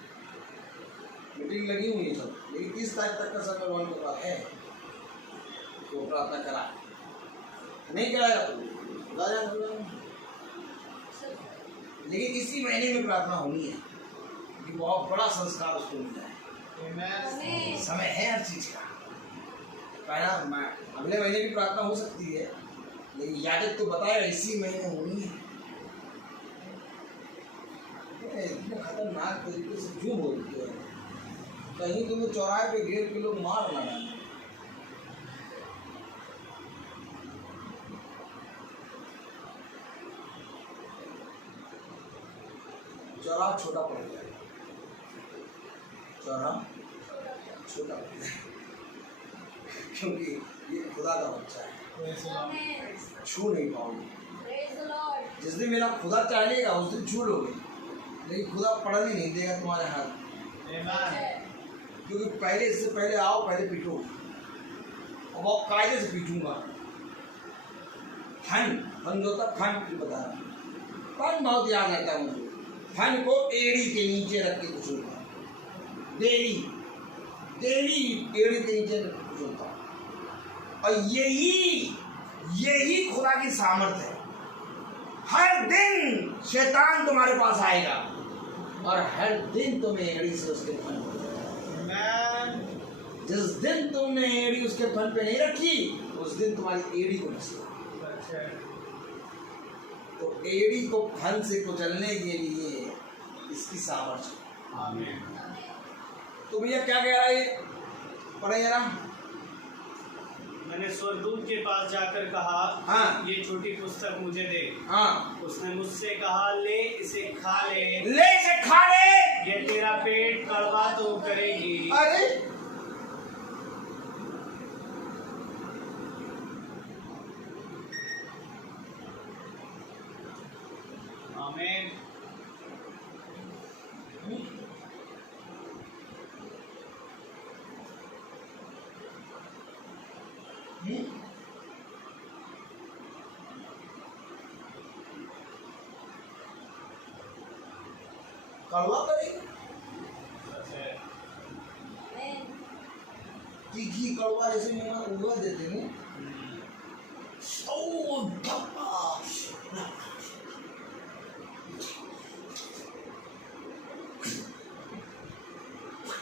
मीटिंग लगी हुई है सब, लेकिन 30 तारीख तक का समय वन के पास है, तो प्रार्थना करा। नहीं कराया तो खुदा जाने। लेकिन इसी महीने में प्रार्थना होनी है कि बहुत बड़ा संस्कार उसको मिल जाए। Amen. Amen. समय है हर चीज का। पहला अगले महीने भी प्रार्थना हो सकती है, लेकिन याजक तो बताया इसी महीने होनी है। इतने खतरनाक तरीके से क्यों बोलते हो? कहीं तुम्हें चौराहे पे घेर के लोग मार ना डालें। चौराहा छोटा पड़ गया, चौराहा छोटा पड़ गया, क्योंकि ये खुदा का बच्चा है, Praise the Lord. Amen. छू नहीं पाओगे। Praise the Lord. जिस दिन मेरा खुदा चाहेगा उस दिन छू लोगे, लेकिन खुदा पढ़ने नहीं देगा तुम्हारे हाथ, Amen. क्योंकि पहले इससे पहले आओ, पहले पीटो, और वो कायदे से पीटूंगा। फन जो होता फन की बता रहा हूँ, फन बहुत याद रहता है मुझे। फन को एड़ी के नीचे रख के कुचलता, देवी एड़ी के नीचे रख के कुचलता, और यही खुदा की सामर्थ्य है। हर दिन शैतान तुम्हारे पास आएगा और हर दिन तुम्हें एड़ी से उसके फन पे, Amen. जिस दिन तुमने एड़ी उसके फन पे नहीं रखी, उस दिन तुम्हारी एड़ी को नसीब। That's it. तो एड़ी को फन से कुचलने के लिए इसकी सामर्थ्य। Amen. तो भैया क्या कह रहा है ये? पढ़े जरा। मैंने स्वर्गदूत के पास जाकर कहा, हाँ। ये छोटी पुस्तक मुझे दे। हाँ, उसने मुझसे कहा, ले इसे खा ले, ले इसे खा ले। ये तेरा पेट कड़वा तो करेगी। अरे आमीन। कड़वा करेगी That's it. Amen. तीखी कड़वा, जैसे मेरा उड़वा देते हैं। ओ धप्पा,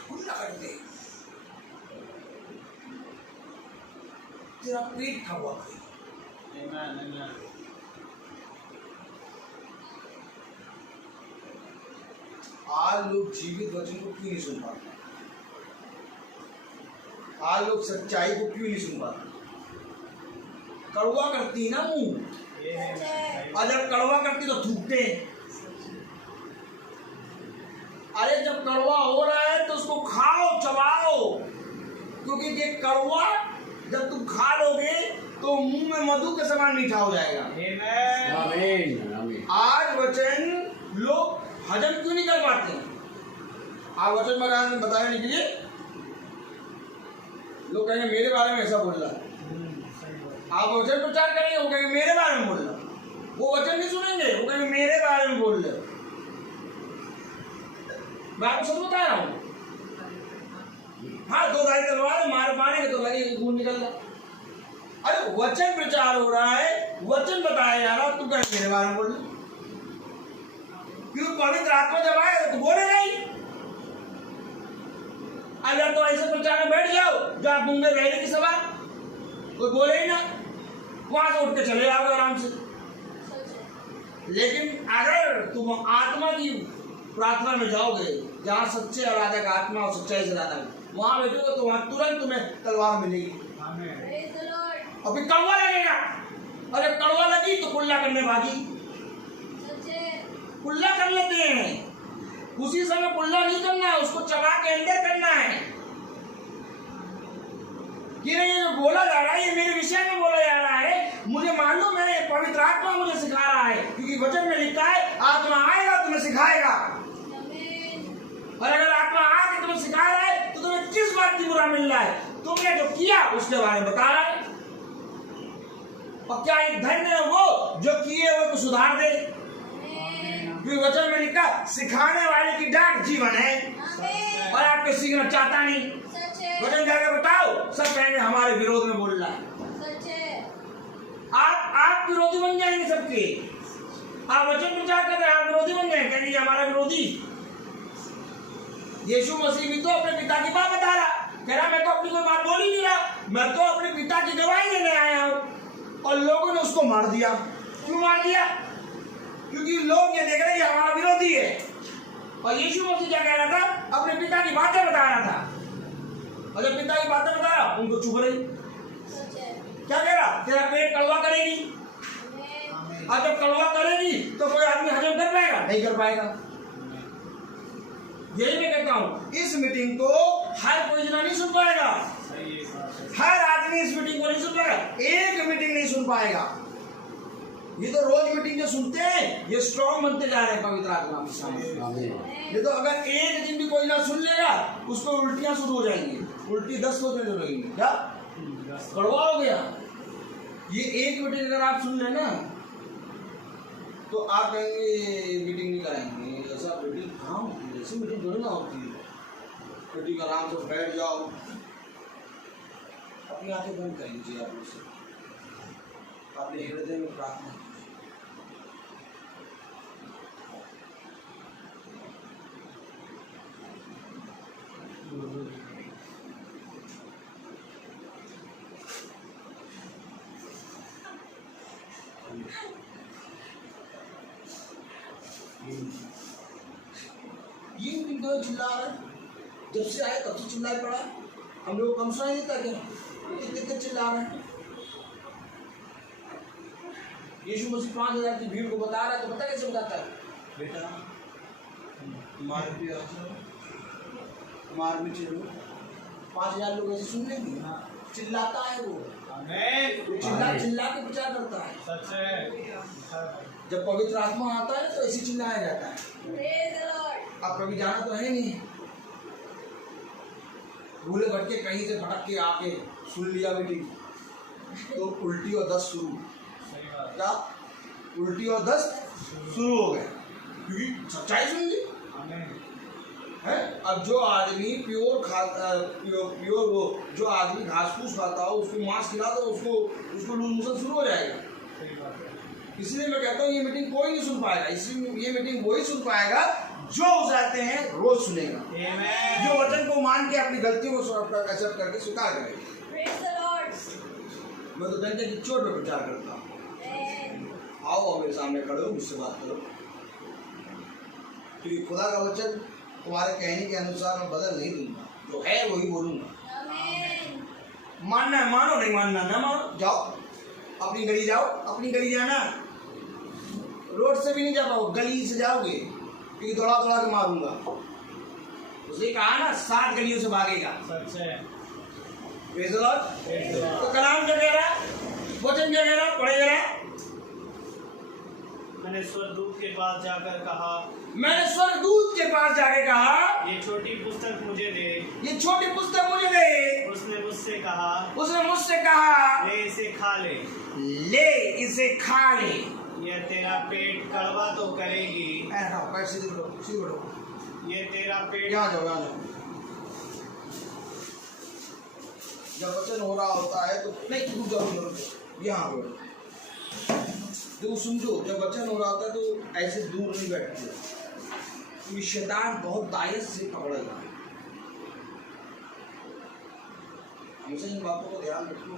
खुला कर दे, तेरा पेट कड़वा करेगी। Amen. Amen. आज लोग जीवित वचन को क्यों नहीं सुन पाते? आज लोग सच्चाई को क्यों नहीं सुन पाते? कड़वा करती ना मुंह, ये है That's it. और जब कड़वा करती तो थूकते हैं। अरे जब कड़वा हो रहा है तो उसको खाओ, चबाओ, क्योंकि ये कड़वा जब तुम खा लोगे तो मुंह में मधु के समान मीठा हो जाएगा। आमीन। आज वचन लोग हजम क्यों नहीं कर पाते हैं? आज वचन बताने के लिए लोग कहेंगे मेरे बारे में ऐसा बोल रहा है, आप वचन प्रचार करेंगे, वो कहेंगे मेरे बारे में बोल रहा, वो वचन नहीं सुनेंगे, वो कहेंगे मेरे बारे में बोल रहे। मैं आपको सच बता रहा हूँ। हाँ, दो धारी तलवार मार मारेंगे तो लगेगा खून निकल रहा। अरे वचन प्रचार हो रहा है, वचन बताया जा रहा, तू कहें मेरे बारे में बोल रहे। क्यों? पवित्र आत्मा जब आएगा तो बोलेगा ही। अगर तो ऐसे प्रचार में बैठ जाओ जो आप मुंह में रहने की सवाल, कोई बोले ही ना, वहां से उठ के चले जाओगे आराम से। लेकिन अगर तुम आत्मा की प्रार्थना में जाओगे, जहाँ सच्चे आराधक आत्मा और सच्चाई से रहना है, वहां बैठोगे तो वहां तुरंत तुम्हें तलवार मिलेगी। Praise the Lord. अभी कड़वा लगेगा, अरे कड़वा लगी तो कुल्ला करने भागी। सच है। कुल्ला कर लेते हैं, उसी समय कुल्ला नहीं करना है, उसको चबा के अंदर करना है। ये नहीं, जो बोला जा रहा है ये मेरे विषय में बोला जा रहा है, मुझे मालूम है, पवित्र आत्मा मुझे सिखा रहा है, क्योंकि वचन में लिखा है आत्मा आएगा तुम्हें सिखाएगा। आमीन। और अगर आत्मा आके तुम्हें सिखा रहा है तो तुम्हें किस बात की बुरा मिल रहा है? तुमने जो किया उसके बारे में बता रहा है। और क्या एक धन्य है वो जो किए हुए को सुधार दे, आमीन। क्योंकि वचन में लिखा सिखाने वाले की डांट जीवन है, आमीन। और आपको सीखना चाहता नहीं। सच है। वचन जाके बताओ, सब कहेंगे हमारे विरोध में बोल रहा है। सच है। आप विरोधी बन जाएंगे सबके। आप वचन प्रचार कर रहे हैं, आप विरोधी बन जाएंगे, कहेंगे हमारा विरोधी। यीशु मसीह भी तो अपने पिता की बात बता रहा, कह रहा मैं तो अपनी कोई बात बोल ही नहीं रहा, मैं तो अपने पिता की गवाही देने आया हूँ। और लोगों ने उसको मार दिया। क्यों मार दिया? क्योंकि लोग ये देख रहे हैं ये हमारा विरोधी है। और यीशु मसीह क्या कह रहा था? अपने पिता की बातें बता रहा था, और जब पिता की बातें बता रहा उनको चुप रही। सच है। क्या कह रहा? तेरा पेट कड़वा करेगी, आमीन। और जब कड़वा करेगी तो कोई आदमी हजम कर पाएगा? नहीं कर पाएगा। यही मैं कहता हूँ, इस मीटिंग को हर कोई जना नहीं सुन पाएगा, हर आदमी इस मीटिंग को नहीं सुन पाएगा, एक मीटिंग नहीं सुन पाएगा। ये तो रोज मीटिंग जो सुनते हैं ये स्ट्रॉन्ग बनते जा रहे हैं पवित्र आत्मा के सामने। ये तो अगर एक दिन भी कोई ना सुन लेगा उसको उल्टियां शुरू हो जाएंगी, उल्टी 10 होने लगेंगी। क्या कड़वा हो गया? ये एक मीटिंग अगर आप सुन लेना तो आप कहेंगे मीटिंग नहीं कराएंगे। ऐसा मीटिंग कहाँ होती है? ऐसी मीटिंग थोड़ी ना होती है। मीटिंग आराम से बैठ जाओ, अपनी आंखें बंद कर लीजिए, आप उसे अपने हृदय में प्रार्थना। ये मीटिंग चिल्ला रहा है, जब से आए तब से चिल्लाए पड़ा। हम लोग कम सुनाई देता क्या? कितने चिल्ला रहे हैं। यीशु मसीह 5000 की भीड़ को बता रहा है, तो पता कैसे बताता है? बेटा मार दिया, मार में चलो। 5000 लोग ऐसे सुन लेंगे? चिल्लाता है वो, चिल्ला चिल्ला के प्रचार करता है। सच है। जब पवित्र आत्मा आता है तो ऐसे चिल्लाया जाता है। Praise the Lord. आप कभी जाना तो है नहीं, भूले भटके कहीं से भटक के आके सुन लिया मीटिंग तो उल्टी और दस्त शुरू। क्या उल्टी और दस्त शुरू हो गए? क्योंकि सच्चाई सुन ली है। अब जो आदमी प्योर वो जो आदमी घास फूस खाता हो उसको मांस खिला दो, उसको लूज मोशन शुरू हो जाएगा। इसलिए मैं कहता हूँ ये मीटिंग कोई नहीं सुन पाएगा। इसलिए ये मीटिंग वही सुन पाएगा जो जाते हैं रोज सुनेगा, जो वचन को मान के अपनी गलतियों को एक्सेप्ट करके स्वीकार करेगा। Praise the Lord. मैं तो डंडे की चोट पे प्रचार करता हूँ। Amen. आओ और मेरे सामने खड़े हो, मुझसे बात करो, क्योंकि खुदा का वचन तुम्हारे कहने के अनुसार मैं बदल नहीं दूंगा, जो है वही बोलूंगा। Amen. मानना है मानो, नहीं मानना ना मानो। जाओ अपनी गली जाओ, अपनी गली जाना, रोड से भी नहीं जा पाओ, गली से जाओगे, क्योंकि दौड़ा दौड़ा के मारूंगा। उसने कहा ना 7 गलियों से भागेगा। सच है। Praise the Lord। Praise the Lord। तो कलाम क्या कह रहा है, वचन क्या कह रहा है, पढ़े जरा। मैंने स्वर्गदूत के पास जाकर कहा, मैंने स्वर्गदूत के पास जाके कहा, ये छोटी पुस्तक मुझे दे। ये छोटी पुस्तक मुझे दे। उसने मुझसे कहा, कहा ले इसे खा ले, ले इसे खा ले। यह तेरा पेट कड़वा तो करेगी। सीधे बढ़ो। ये तेरा पेट यहाँ जाओ, यहाँ जाओ। जब वचन हो रहा होता है तो नहीं, रुक जाओ, रुक जाओ, यहाँ बैठो। देखो समझो, जब वचन हो रहा होता है तो ऐसे दूर नहीं बैठते, क्योंकि शैतान बहुत दायस से पकड़ेगा। हमेशा इन बातों को ध्यान रखो।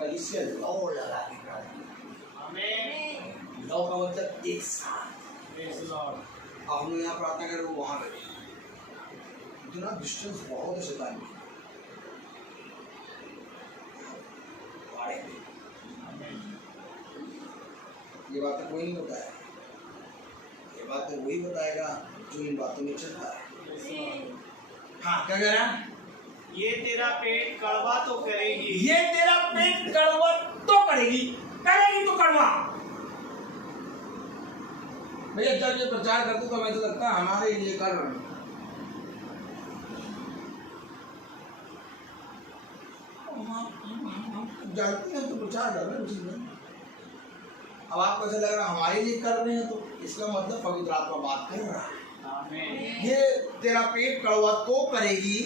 कलीसिया लौ लगा के प्रार्थना, हमें लौ का मतलब एक साथ। Praise the Lord। अब हम लोग यहाँ प्रार्थना करें, वो वहाँ बैठे। इतना डिस्टेंस बहुत है शैतान की। ये बातें कोई नहीं बताया, ये बातें वही बताएगा जो इन बातों में चलता है। हाँ, क्या कह रहा है? ये तेरा पेट कड़वा तो करेगी। ये तेरा पेट कड़वा तो करेगी तो कड़वा। भैया जब ये प्रचार करते तो हमें तो लगता है हमारे लिए कर रहे हैं। हम जानते हैं तो प्रचार कर रहे हैं उसी में। अब आपको ऐसा लग रहा है हमारे लिए कर रहे हैं, तो इसका मतलब पवित्र आत्मा बात कर रहा है। आमीन। ये तेरा पेट कड़वा तो करेगी,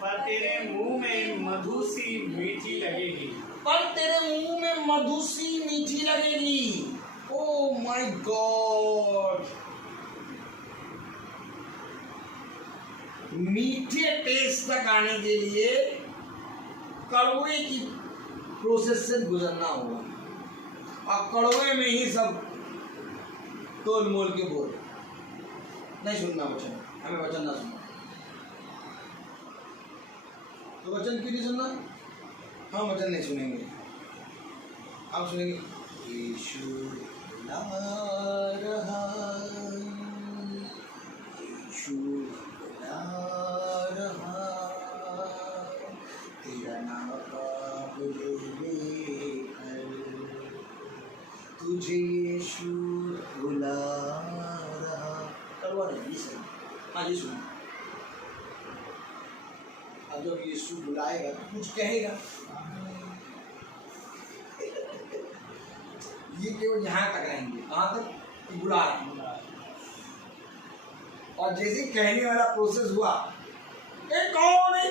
पर तेरे मुंह में मधु सी मीठी लगेगी। पर तेरे मुंह में मधु सी मीठी लगेगी। ओह माय गॉड, मीठे टेस्ट तक आने के लिए कड़वे की प्रोसेस से गुजरना होगा, और कड़वे में ही सब तोल मोल के बोल। नहीं सुनना वचन, हमें वचन ना सुनना। तो वचन क्यों नहीं सुनना? हम वचन नहीं सुनेंगे, हम सुनेंगे यीशु ला रहा, यीशु ला रहा, तेरा नाम काबुल लेकर तुझे यीशु बुला रहा। करवा नहीं, ये सुन, हाँ ये सुन। अब जब यीशु बुलाएगा तो कुछ कहेगा, ये केवल यहाँ तक रहेंगे, कहाँ तक? बुला रहा। और जैसे कहने वाला प्रोसेस हुआ, ए कौन है?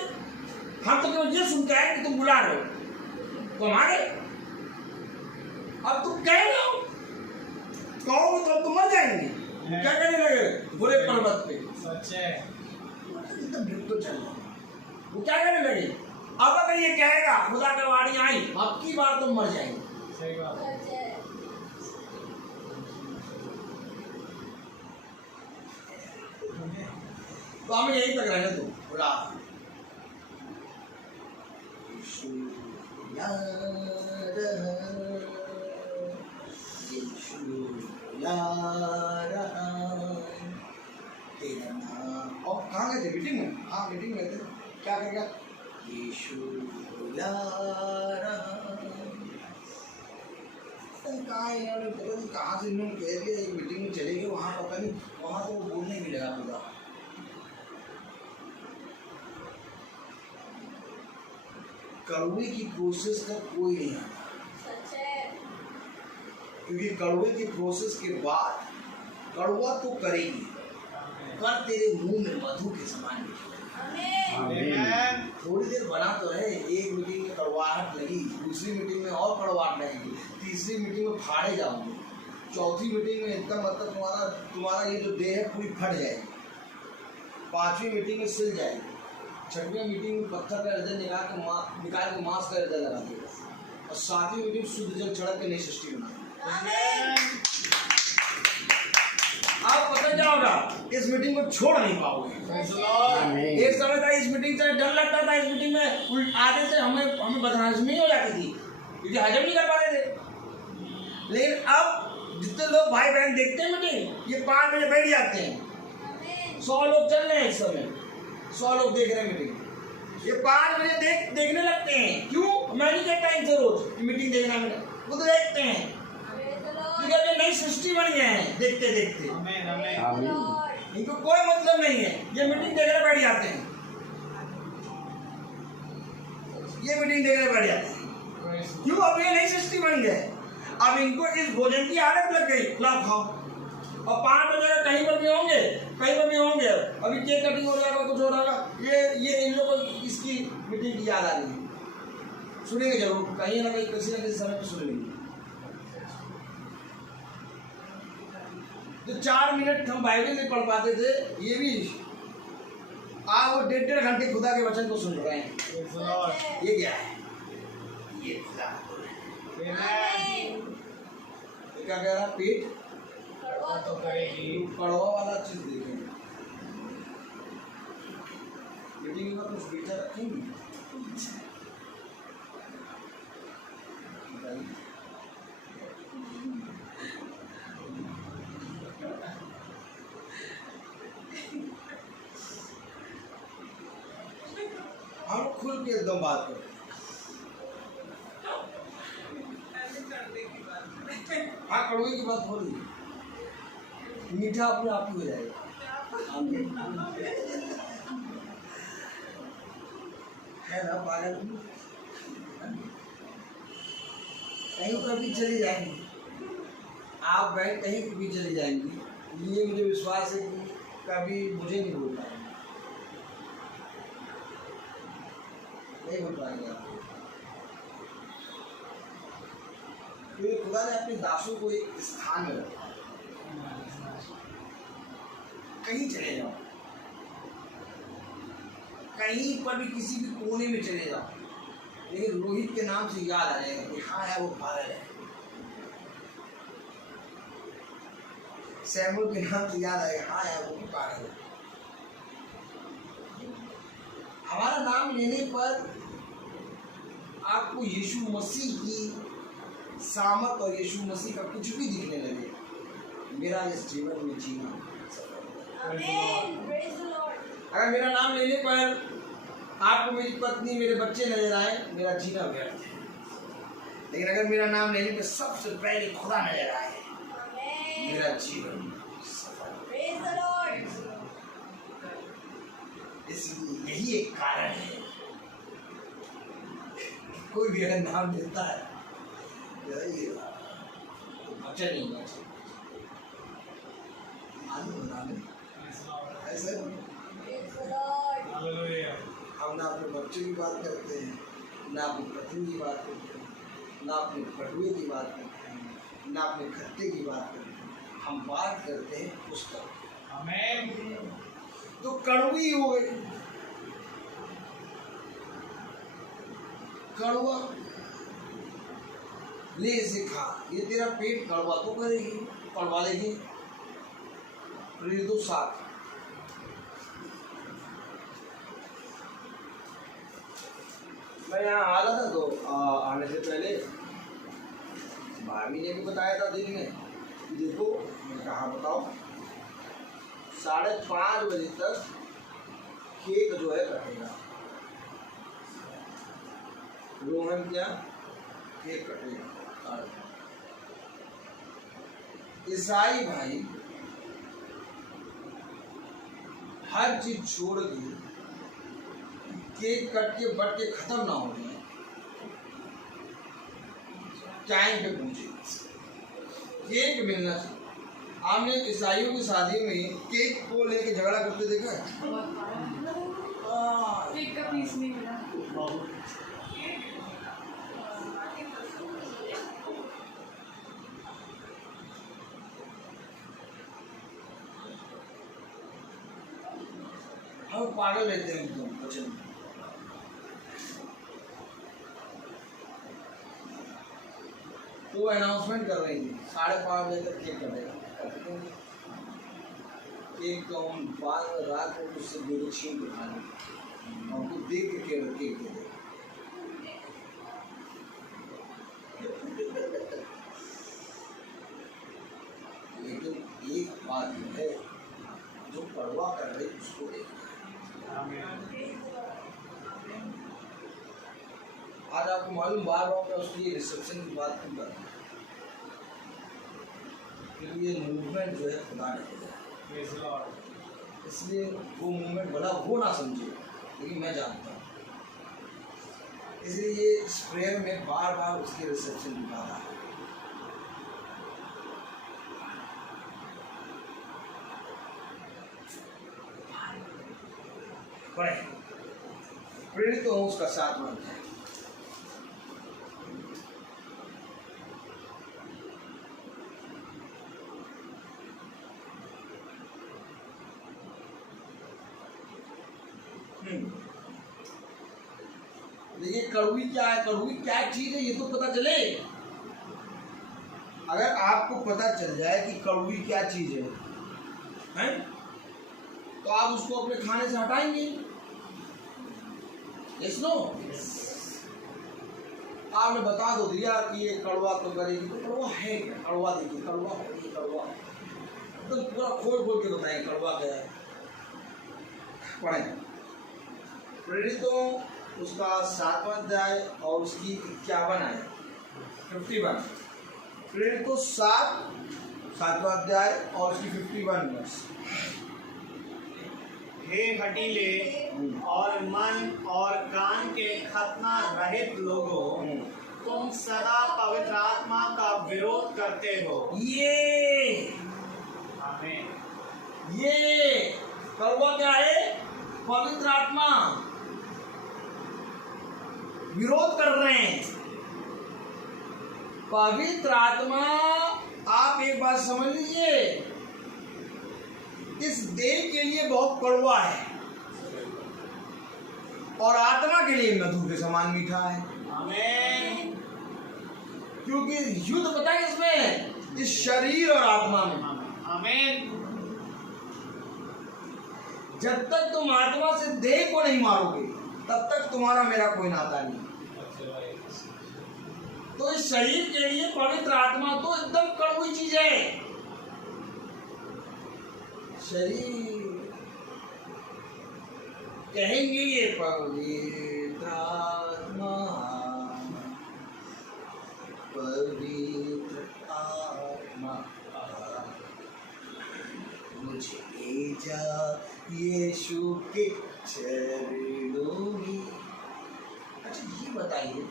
हम तो केवल ये सुनते हैं कि तुम बुला रहे हो, तुम आ गए। अब तुम कह रहे हो कौन, तो तुम मर जाएंगे। क्या कहने लगे? बुरे पर्वत पे। सच है। तो चल रहा, वो क्या कहने लगे? अब अगर ये कहेगा खुदा की वाणी आई, अब की बार तुम मर जाएंगे। सही बात है। तो हमें यहीं तक रहने दो। बुला यीशु ला रहा, यीशु ला रहा, तेरा नाम। और कहाँ गए थे? मीटिंग में? हाँ मीटिंग में थे। क्या करेगा? यीशु ला रहा। कहाँ इन्होंने पता नहीं कहाँ से इन्होंने कह दिया एक मीटिंग में चले गए, वहाँ पता नहीं, वहाँ तो वो बोलने भी लगा पूरा। कड़वे की प्रोसेस तक कोई नहीं आता, क्योंकि कड़वे की प्रोसेस के बाद कड़वा तो करेगी, पर तेरे मुंह में मधु के समान आमीन। थोड़ी देर बना तो है, एक मीटिंग में कड़वाहट लगी, दूसरी मीटिंग में और कड़वाहट लगेगी, तीसरी मीटिंग में फाड़े जाओगे, चौथी मीटिंग में इसका मतलब तुम्हारा ये जो देह है पूरी फट जाएगी, पांचवी मीटिंग में सिल जाएगी, छठवीं मीटिंग में पत्थर का हृदय निकाल के मांस का हृदय लगा देगा, और सातवीं मीटिंग में शुद्ध जल छिड़क के नई सृष्टि बना। आप पता क्या होगा, इस मीटिंग को छोड़ नहीं पाओगे। एक समय था इस मीटिंग से डर लगता था, इस मीटिंग में आगे से हमें बदहजमी हो जाती थी, क्योंकि हजम नहीं कर पाते थे। लेकिन अब जितने लोग भाई बहन देखते हैं मीटिंग, ये 5 बजे बैठ जाते हैं, 100 लोग चल रहे हैं इस समय, 100 लोग देख रहे हैं मीटिंग। ये 5 बजे देखने लगते हैं। क्यों? मैं नहीं कहता इनसे रोज मीटिंग देखना, मैंने वो तो देखते हैं Praise the Lord. क्योंकि अभी नई सृष्टि बन गए हैं देखते देखते। आमीन आमीन Praise the Lord. इनको कोई मतलब नहीं है, ये मीटिंग देखने बैठ जाते हैं, ये मीटिंग देखने बैठ जाते हैं। क्यों? अब ये नई सृष्टि बन गए, अब इनको इस भोजन की आदत लग गई, लाओ खाओ। और 5 बजे कहीं पर भी होंगे, कहीं पर भी होंगे, अभी केक कटिंग हो जाएगा, कुछ हो रहा, ये इन लोगों को इसकी मीटिंग की याद आ रही है। सुनेंगे जरूर, कहीं ना कहीं किसी न किसी समय पर सुनेंगे। तो 4 मिनट हम बाइबल नहीं पढ़ पाते थे, ये भी आप वो 1.5 घंटे खुदा के वचन को सुन रहे हैं। Praise the Lord. ये क्या है? ये खुदा Amen. ये क्या कह रहा है? पेट कड़वा तो करेगी। कड़वा वाला चीज देखेंगे। मीटिंग में कुछ बेटा रखेंगे। हम खुल के एकदम बात करें। हाँ, कड़वे की बात हो रही है, मीठा अपने आप ही हो जाएगा। है ना पागल? कहीं पर भी चली जाएंगी आप, बैंक कहीं पर भी चली जाएंगी, ये मुझे विश्वास है कि कभी मुझे नहीं भूल पाएंगे, नहीं भूल पाएंगे आप। क्योंकि खुदा ने अपने दासों को एक स्थान में रखा। कहीं चले जाओ, कहीं पर भी किसी भी कोने में चले जाओ, लेकिन रोहित के नाम से याद आ जाएगा कि हाँ यार वो पागल है। सैमुअल के नाम से याद आएगा, हाँ यार वो भी पागल है। हमारा नाम लेने पर आपको यीशु मसीह की सामर्थ और यीशु मसीह का कुछ भी दिखने लगे, मेरा इस जीवन में जीना। Amen. Praise the Lord. अगर मेरा नाम लेने पर आपको मेरी पत्नी, मेरे बच्चे नजर आए, मेरा जीना व्यर्थ है। लेकिन अगर मेरा नाम लेने पर सबसे पहले खुदा नजर आए, Amen. मेरा जीवन सफल है। Praise the Lord. इसलिए यही एक कारण है, कोई भी अगर नाम लेता है बच्चा नहीं होना चाहिए। ऐसा Praise the Lord. Hallelujah. हम ना अपने बच्चों की बात करते हैं, ना अपनी पत्नी की बात करते हैं, ना अपने बटुए की बात करते हैं, ना अपने खत्ते की बात करते हैं, हम बात करते हैं पुस्तक। Amen. तो कड़वी हो गई, कड़वा ले इसे खा, ये तेरा पेट कड़वा तो करेगी, कड़वा लेगी। दो साथ मैं यहाँ आ रहा था, तो आने से पहले भाभी ने भी बताया था दिन में, देखो मैं कहा बताओ 5:30 बजे तक केक जो है कटेगा। रोहन क्या केक कटेगा। ईसाई भाई हर चीज छोड़ के केक कट के बट के खत्म ना हो जाए, टाइम पे पहुंचे, केक मिलना चाहिए। आपने ईसाइयों की शादी में केक को लेके झगड़ा करते देखा है? केक का पीस नहीं मिला। हम पागल रहते हैं एकदम वचन। तो अनाउंसमेंट कर रही थी 5:30 बजे तक केक कटेगा। केक तो हम बाद में रात को उससे दो छीन के खा लेंगे, हमको देख के केक दे दे। लेकिन एक बात है, जो परवाह कर रही मालूम बार बार मैं उसकी रिसेप्शन की बात क्यों कर रहा हूँ, क्योंकि ये मूवमेंट जो है खुदा ने दिया है। Praise the Lord. इसलिए वो मूवमेंट भला वो ना समझे, लेकिन मैं जानता हूँ। इसलिए ये इस प्रेयर में बार बार उसके रिसेप्शन की बात है। पढ़े प्रेरित तो उसका साथ बन जाए। देखिए कड़वी क्या है, कड़वी क्या चीज है ये तो पता चले। अगर आपको पता चल जाए कि कड़वी क्या चीज है, हैं? तो आप उसको अपने खाने से हटाएंगे। Yes no? आपने बता दो दिया कि ये कड़वा तो करेगी, तो कड़वा है क्या? कड़वा देखिए, कड़वा है ये कड़वा, तो पूरा खोल खोल के बताएं कड़वा क्या है। पढ़ें प्रेरितों उसका 7वां अध्याय और उसकी 51 आय 51। प्रेरितों 7वां अध्याय और उसकी 51 वर्ष। हे हटीले और मन और कान के खतना रहित लोगों, तुम सदा पवित्र आत्मा का विरोध करते हो। ये आमीन। ये कड़वा क्या है? पवित्र आत्मा विरोध कर रहे हैं। पवित्र आत्मा, आप एक बात समझ लीजिए, इस देह के लिए बहुत कड़वा है और आत्मा के लिए मधु के समान मीठा है। आमीन। क्योंकि युद्ध पता है इसमें, इस शरीर और आत्मा में। आमीन। जब तक तुम आत्मा से देह को नहीं मारोगे तब तक तुम्हारा मेरा कोई नाता नहीं। तो इस शरीर के लिए पवित्र आत्मा तो एकदम कड़वी चीज है। शरीर कहेंगे ये पवित्र आत्मा, पवित्र आत्मा मुझे ले जा यीशु के चरणों में। अच्छा ये बताइए,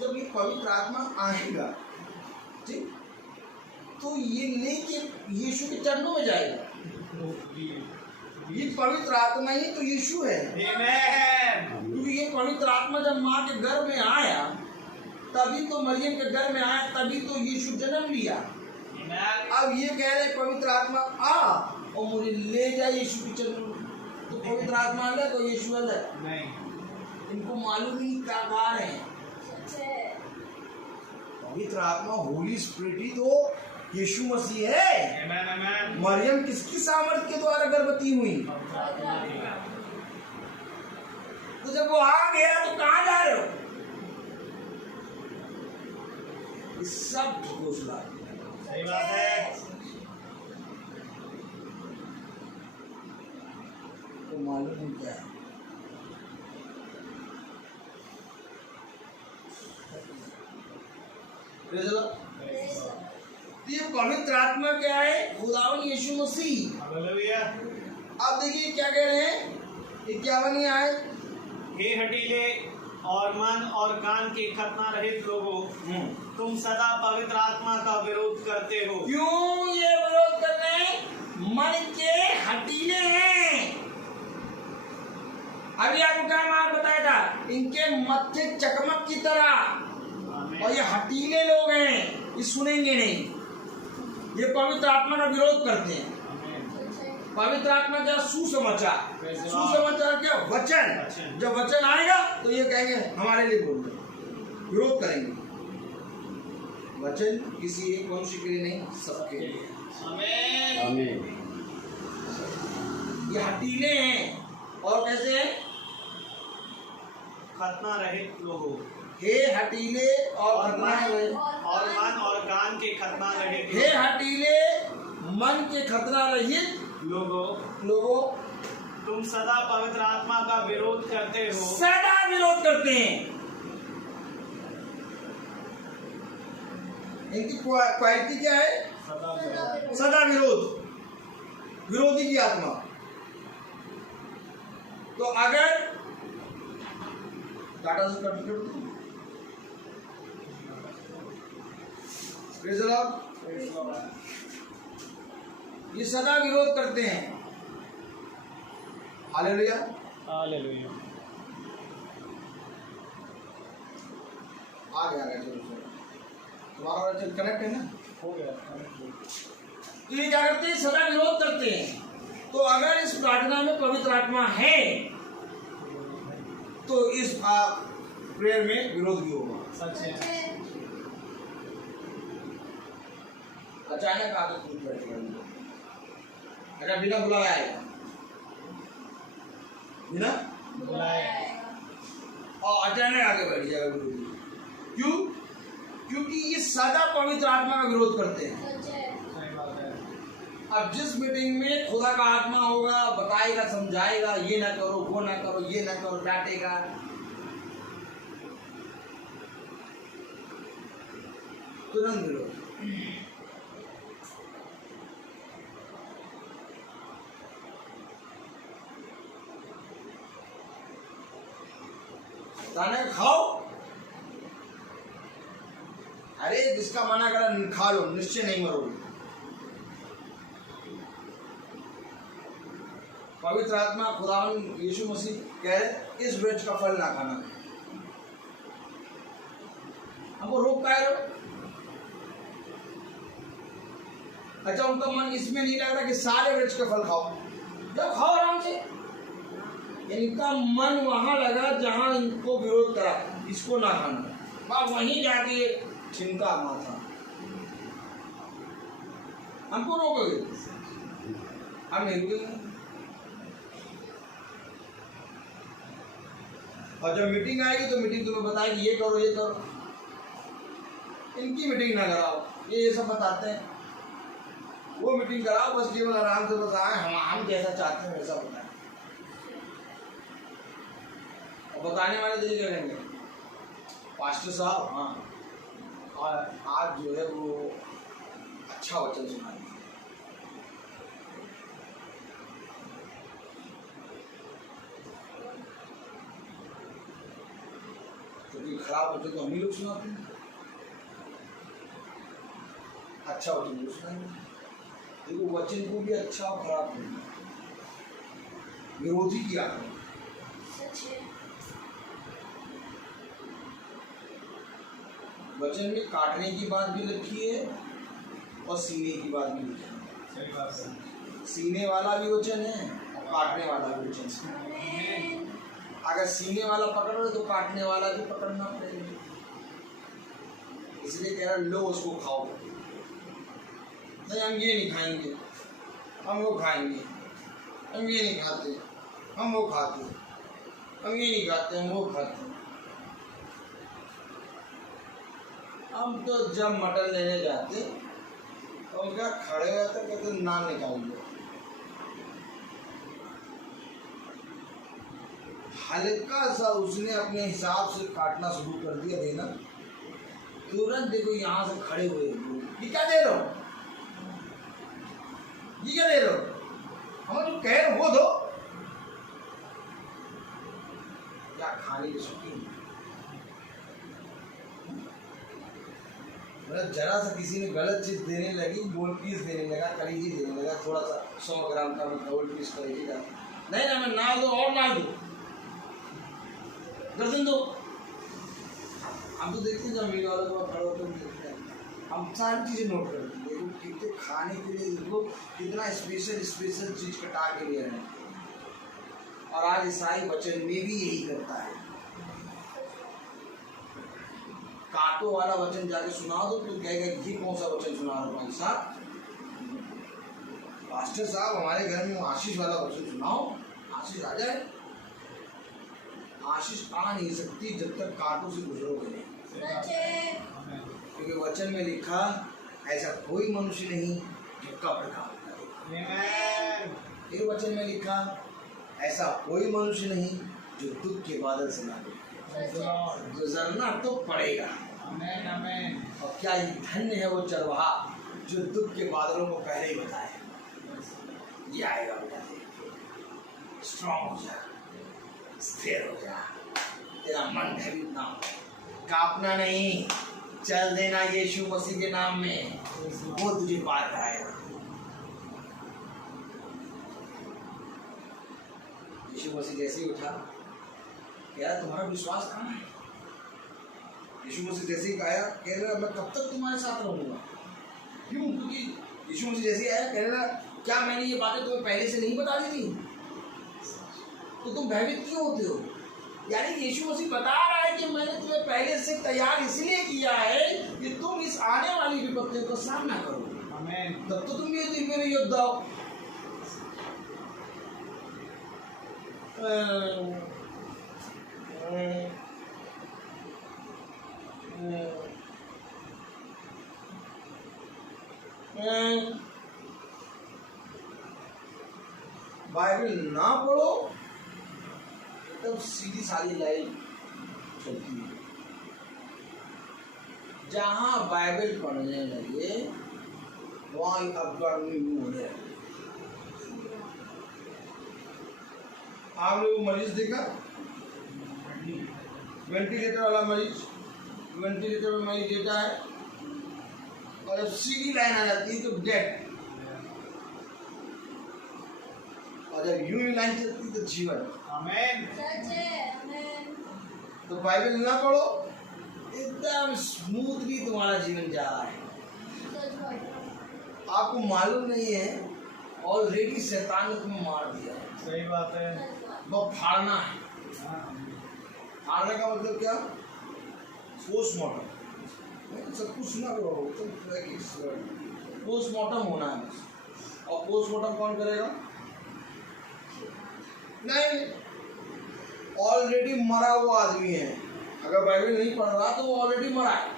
जब ये पवित्र आत्मा आएगा, ठीक, तो ये लेके यीशु के चरणों में जाएगा। ये पवित्र आत्मा ही तो यीशु है। आमीन। क्योंकि ये पवित्र आत्मा जब माँ के गर्भ में आया, तभी तो मरियम के गर्भ में आया, तभी तो यीशु जन्म लिया। अब ये कह रहे पवित्र आत्मा आ और मुझे ले जाए यीशु के चरणों में। तो पवित्र आत्मा अलग और यीशु अलग, नहीं। इनको मालूम ही क्या गा रहे हैं। पवित्र आत्मा होली स्पिरिट ही तो यीशु मसीह है। आमीन। आमीन। मरियम किसकी सामर्थ के द्वारा गर्भवती हुई? तो जब वो आ गया तो कहाँ जा रहे हो? इस सब घोषणा सही बात है। तो मालूम क्या है? ये पवित्र आत्मा क्या है? खुदावन यीशु मसीह। हालेलुया। अब देखिए क्या कह रहे हैं, 51 आए। हे हटीले और मन और कान के खतना रहित लोगों, तुम सदा पवित्र आत्मा का विरोध करते हो। क्यों ये विरोध कर रहे हैं? मन के हटीले हैं। अभी आपको क्या मान बताया था, इनके मत्थे चकमक की तरह, और ये हटीले लोग हैं, ये सुनेंगे नहीं, ये पवित्र आत्मा का विरोध करते हैं। पवित्र आत्मा क्या? सुसमाचार। सुसमाचार क्या? वचन। जब वचन आएगा तो ये कहेंगे हमारे लिए बोल रहे, विरोध करेंगे। वचन किसी एक मनुष्य के लिए नहीं, सबके लिए। आमीन। ये हटीले हैं और कैसे हैं? खतना रहित लोगों, हे हटीले और खतना रहित, और मन और कान के खतना रहित हे हटीले मन के खतना रहित लोगों, तुम सदा पवित्र आत्मा का विरोध करते हो। सदा विरोध करते हैं। इनकी क्वालिटी क्या है? सदा विरोध, विरोधी की आत्मा। तो अगर डाटा से कट कर दो, ये सदा विरोध करते हैं। Hallelujah, hallelujah. आ गया चलो चलो, तुम्हारा वचन कनेक्ट है ना, हो गया। तो ये क्या करते हैं? सदा विरोध करते हैं। तो अगर इस प्रार्थना में पवित्र आत्मा है तो इस प्रेयर में विरोध भी होगा। सच है। अचानक आगे टूट बैठेगा, अगर बिना बुलाए आएगा, बिना और अचानक आगे बैठ जाएगा विरोधी। क्यों? क्योंकि ये सदा पवित्र आत्मा का विरोध करते हैं। सही बात है। अब जिस मीटिंग में खुदा का आत्मा होगा, बताएगा, समझाएगा, ये ना करो, वो ना करो, ये ना करो, डांटेगा, तुरंत विरोध। खाना खाओ, अरे जिसका मना करा खा लो, निश्चय नहीं मरोगे। पवित्र आत्मा खुदावन यीशु मसीह कह रहे इस वृक्ष का फल ना खाना। हमको रोक पाए रहो। अच्छा, उनका मन इसमें नहीं लग रहा कि सारे वृक्ष का फल खाओ, जब खाओ आराम से। इनका मन वहां लगा जहां इनको विरोध करा, इसको ना खाना, वह वहीं जाके छिनका माथा। हमको रोकोगे? हम नहीं रुकेंगे। और जब मीटिंग आएगी तो मीटिंग तुम्हें बताएगी ये करो, ये करो। इनकी मीटिंग ना कराओ, ये सब बताते हैं। वो मीटिंग कराओ, बस केवल आराम से बताएं, हम जैसा चाहते हैं वैसा बताएं। और बताने वाले दिन क्या कहेंगे? पास्टर साहब, हाँ, और आज जो है वो अच्छा वचन सुनाएंगे। क्योंकि खराब वचन तो हम ही लोग सुनाते हैं, अच्छा वचन लोग सुनाएंगे। देखो, वचन को भी अच्छा और खराब नहीं, विरोधी की आत्मा। वचन में काटने की बात भी लिखी है और सीने की बात भी लिखी है। सही बात है। सीने वाला भी वचन है और काटने वाला भी वचन है। अगर सीने वाला पकड़ रहे तो काटने वाला भी पकड़ना पड़ेगा। इसलिए कह रहा लो उसको खाओ। नहीं, हम ये नहीं खाएंगे, हम वो खाएंगे। हम ये नहीं खाते, हम वो खाते। हम ये नहीं खाते, हम वो खाते। हम तो जब मटन लेने जाते तो उनका खड़े रहते, कहते नाम निकालिए। हल्का सा उसने अपने हिसाब से काटना शुरू कर दिया देना, तुरंत देखो यहाँ से खड़े हुए, ये क्या दे रहे हो, ये क्या दे रहे हो, हम जो कह रहे वो दो। क्या खाने की शौकीन? मतलब जरा सा किसी ने गलत चीज देने लगी, गोल पीस देने लगा, कलीजी देने लगा, थोड़ा सा 100 ग्राम का मतलब गोल पीस कलीजी का, नहीं ना, मैं नाल दो और नाल दो, दर्जन दो। हम तो देखते हैं जब मीडिया वालों को खड़े होते हैं, हम सारी चीजें नोट करते हैं। देखो कितने खाने के लिए देखो कितना स्पेशल चीज कटा के लिए रहे हैं। और आज ईसाई वचन में भी यही करता है। कांटो वाला वचन जाके सुना दो तो कहेगा ये कौन सा वचन सुना रहा हो भाई साहब, पास्टर साहब हमारे घर में आशीष वाला वचन सुनाओ, आशीष आ जाए। आशीष आ नहीं सकती जब तक कांटों से गुजरोगे नहीं। क्योंकि वचन में लिखा ऐसा कोई मनुष्य नहीं जो कब्र का ये वचन में लिखा ऐसा कोई मनुष्य नहीं जो दुख के बादल से ना गुजरना तो पड़ेगा। आमेन, आमेन। और क्या ये धन्य है वो चरवाहा जो दुख के बादलों को पहले ही बताए, ये आएगा बेटा, स्ट्रॉन्ग हो जा, स्थिर हो जा, तेरा मन भयभीत ना हो, कांपना नहीं, चल देना यीशु मसीह के नाम में, वो तुझे पार कराएगा। यीशु मसीह जैसे ही उठा, क्या तुम्हारा विश्वास कहाँ है? यीशु मसीह जैसे ही आया, कह रहा मैं कब तक तुम्हारे साथ रहूंगा? क्यों? क्योंकि यीशु मसीह जैसे ही आया, कह रहा क्या मैंने ये बातें तुम्हें पहले से नहीं बता दी थी? तो तुम भयभीत क्यों होते हो? यानी यीशु मसीह बता रहा है कि मैंने तुम्हें पहले से तैयार इसलिए किया है कि तुम इस आने वाली विपत्तियों का सामना करो। आमीन। तब तो तुम ये मेरे योद्धा हो। बाइबल ना पढ़ो तब सीधी सारी लाइन चलती है। जहां बाइबल पढ़ने लगे वहां अफगानी होने लगे। आपने वो मरीज देखा, वेंटिलेटर वाला मरीज, वेंटिलेटर में मरीज देता है और जब सीधी लाइन आ जाती है तो डेड, और जब यूं ही लाइन चलती है तो जीवन। आमीन। सच है। आमीन। तो बाइबल ना पढ़ो, एकदम स्मूथली तुम्हारा जीवन जा रहा है। सच बात। आपको मालूम नहीं है ऑलरेडी शैतान ने तुम्हें मार दिया है। सही बात है। सच बात। वो फाड़ना है। फाड़ने का मतलब क्या? पोस्टमार्टम। सब कुछ सुना करो, पोस्टमार्टम होना है बस। और पोस्टमार्टम कौन करेगा? नहीं, ऑलरेडी मरा हुआ आदमी है। अगर बाइबल नहीं पढ़ रहा तो वो ऑलरेडी मरा है,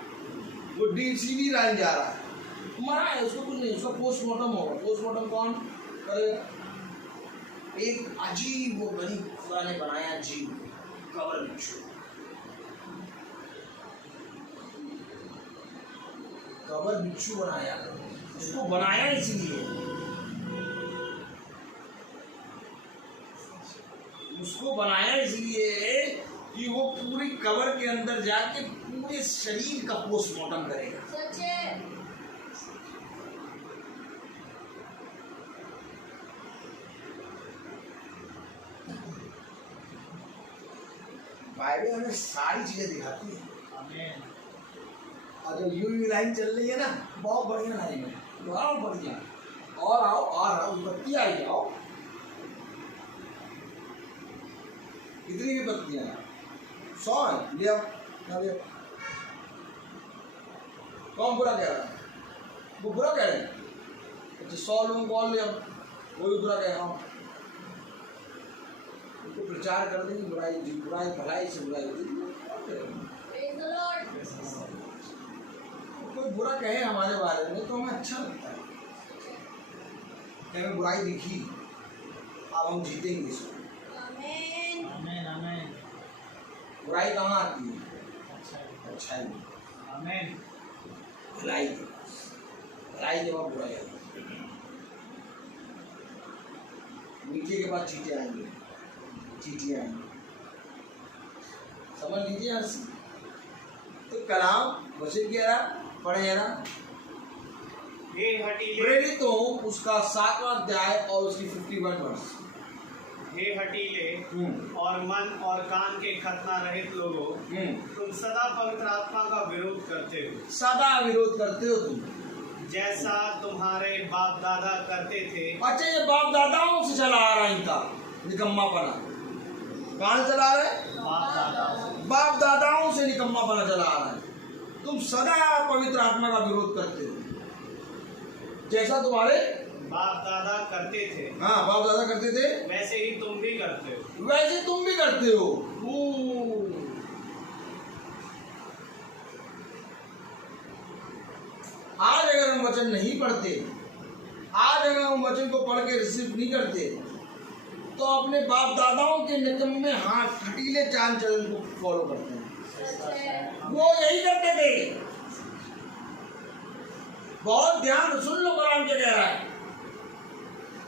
वो सीधी लाइन जा रहा है, मरा है, उसको कुछ नहीं, उसका पोस्टमार्टम होगा। पोस्टमार्टम कौन करेगा? एक अजीब वो बनी खुदा ने बनाया जीव, कबर बिच्छू। कबर बिच्छू बनाया, उसको बनाया इसलिए, उसको बनाया इसलिए कि वो पूरी कबर के अंदर जाके पूरे शरीर का पोस्टमार्टम करेगा। सच है। बाइबल हमें सारी चीजें दिखाती है। आमीन। और जो यू लाइन चल रही है ना, बहुत बढ़िया लाइन है, बहुत बढ़िया। और आओ और आओ, बत्ती आई जाओ, कितनी भी बत्तियां हैं, 100 है, ले आओ, ना ले आओ। कौन बुरा कह रहा है? वो बुरा कह रहे हैं। अच्छा 100 लोगों को और ले आओ, वो भी बुरा कह रहा हूँ। उनको प्रचार कर देंगे बुराई, बुराई भलाई से बुराई होती है। Praise the Lord. कोई बुरा कहे हमारे बारे में तो हमें अच्छा लगता है कि हमें बुराई दिखी, अब हम जीतेंगे इसको। आमीन। आमीन। आमीन। बुराई कहाँ आती है? अच्छा। अच्छाई में, आमीन। भलाई के पास, भलाई के बाद बुराई आती है। मीठे के बाद चीटें आएंगे, चीटियाँ आएंगी, समझ लीजिए हर चीज। तो कलाम वचन कह रहा, पढ़े जरा। हे हठीले, प्रेरित हूँ उसका 7वां अध्याय और उसकी 51 वर्ष। हे हठीले और मन और कान के खतना रहित लोगों, तुम सदा पवित्र आत्मा का विरोध करते हो, सदा विरोध करते हो तुम, जैसा तुम्हारे बाप दादा करते थे। अच्छा ये बाप दादाओं से चला आ रहा है इनका निकम्मापना। कहाँ से चला आ रहा है? बाप दादा। बाप दादाओं से निकम्मापना चला आ रहा है। तुम सदा पवित्र आत्मा का विरोध करते हो, जैसा तुम्हारे बाप दादा करते थे। हाँ बाप दादा करते थे, वैसे ही तुम भी करते हो। वैसे तुम भी करते हो। आज अगर हम वचन नहीं पढ़ते, आज अगर हम वचन को पढ़ के रिसीव नहीं करते, तो अपने बाप दादाओं के निकम्मे हाथ हटीले चाल चलन को फॉलो करते हैं। सच है। वो यही करते थे। बहुत ध्यान से सुन लो कुरान क्या कह रहा है।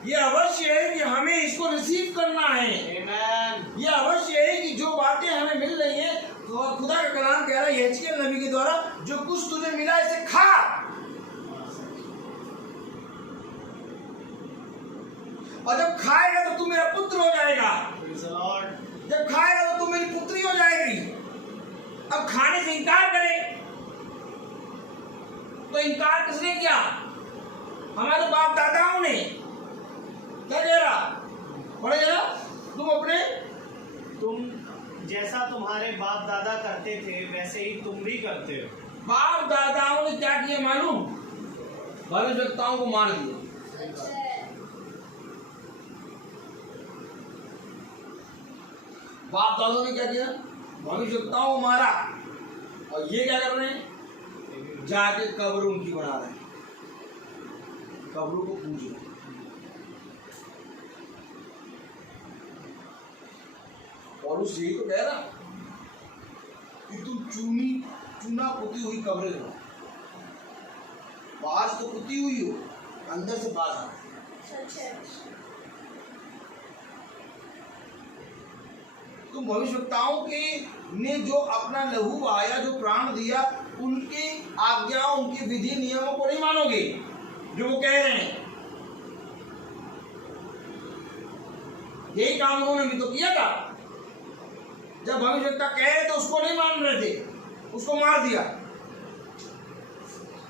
ये अवश्य है कि हमें इसको रिसीव करना है। Amen. ये अवश्य है कि जो बातें हमें मिल रही हैं तो खुदा का कलाम कह रहा है यहेजकेल नबी के द्वारा, जो कुछ तुझे मिला इसे खा। और जब खाएगा तो तू मेरा पुत्र हो जाएगा। Praise the Lord. जब खाएगा तो तू मेरी पुत्री हो जाएगी। अब खाने से इनकार करे तो इनकार किसने किया? हमारे बाप दादाओं ने। क्या कह रहा? पढ़े जरा तुम अपने। तुम जैसा तुम्हारे बाप दादा करते थे वैसे ही तुम भी करते हो। बाप दादाओं ने क्या किया मालूम? भविष्यवक्ताओं को मार दिया। सच है। बाप दादाओं ने क्या किया? भविष्यवक्ताओं को मारा। और ये क्या कर रहे हैं? जाके कब्र उनकी बना रहे हैं, कब्रों को पूज रहे हैं। और उस यही तो कह रहा कि तुम चूना पुती हुई कब्रें हो। बाज तो पुती हुई हो, अंदर से बाज आ। सच है। तुम भविष्यवक्ताओं के ने जो अपना लहू बहाया, जो प्राण दिया, उनकी आज्ञाओं, उनकी विधि नियमों को नहीं मानोगे जो वो कह रहे हैं। यही काम उन्होंने भी तो किया था। जब भविष्यवक्ता कह रहे थे उसको नहीं मान रहे थे, उसको मार दिया।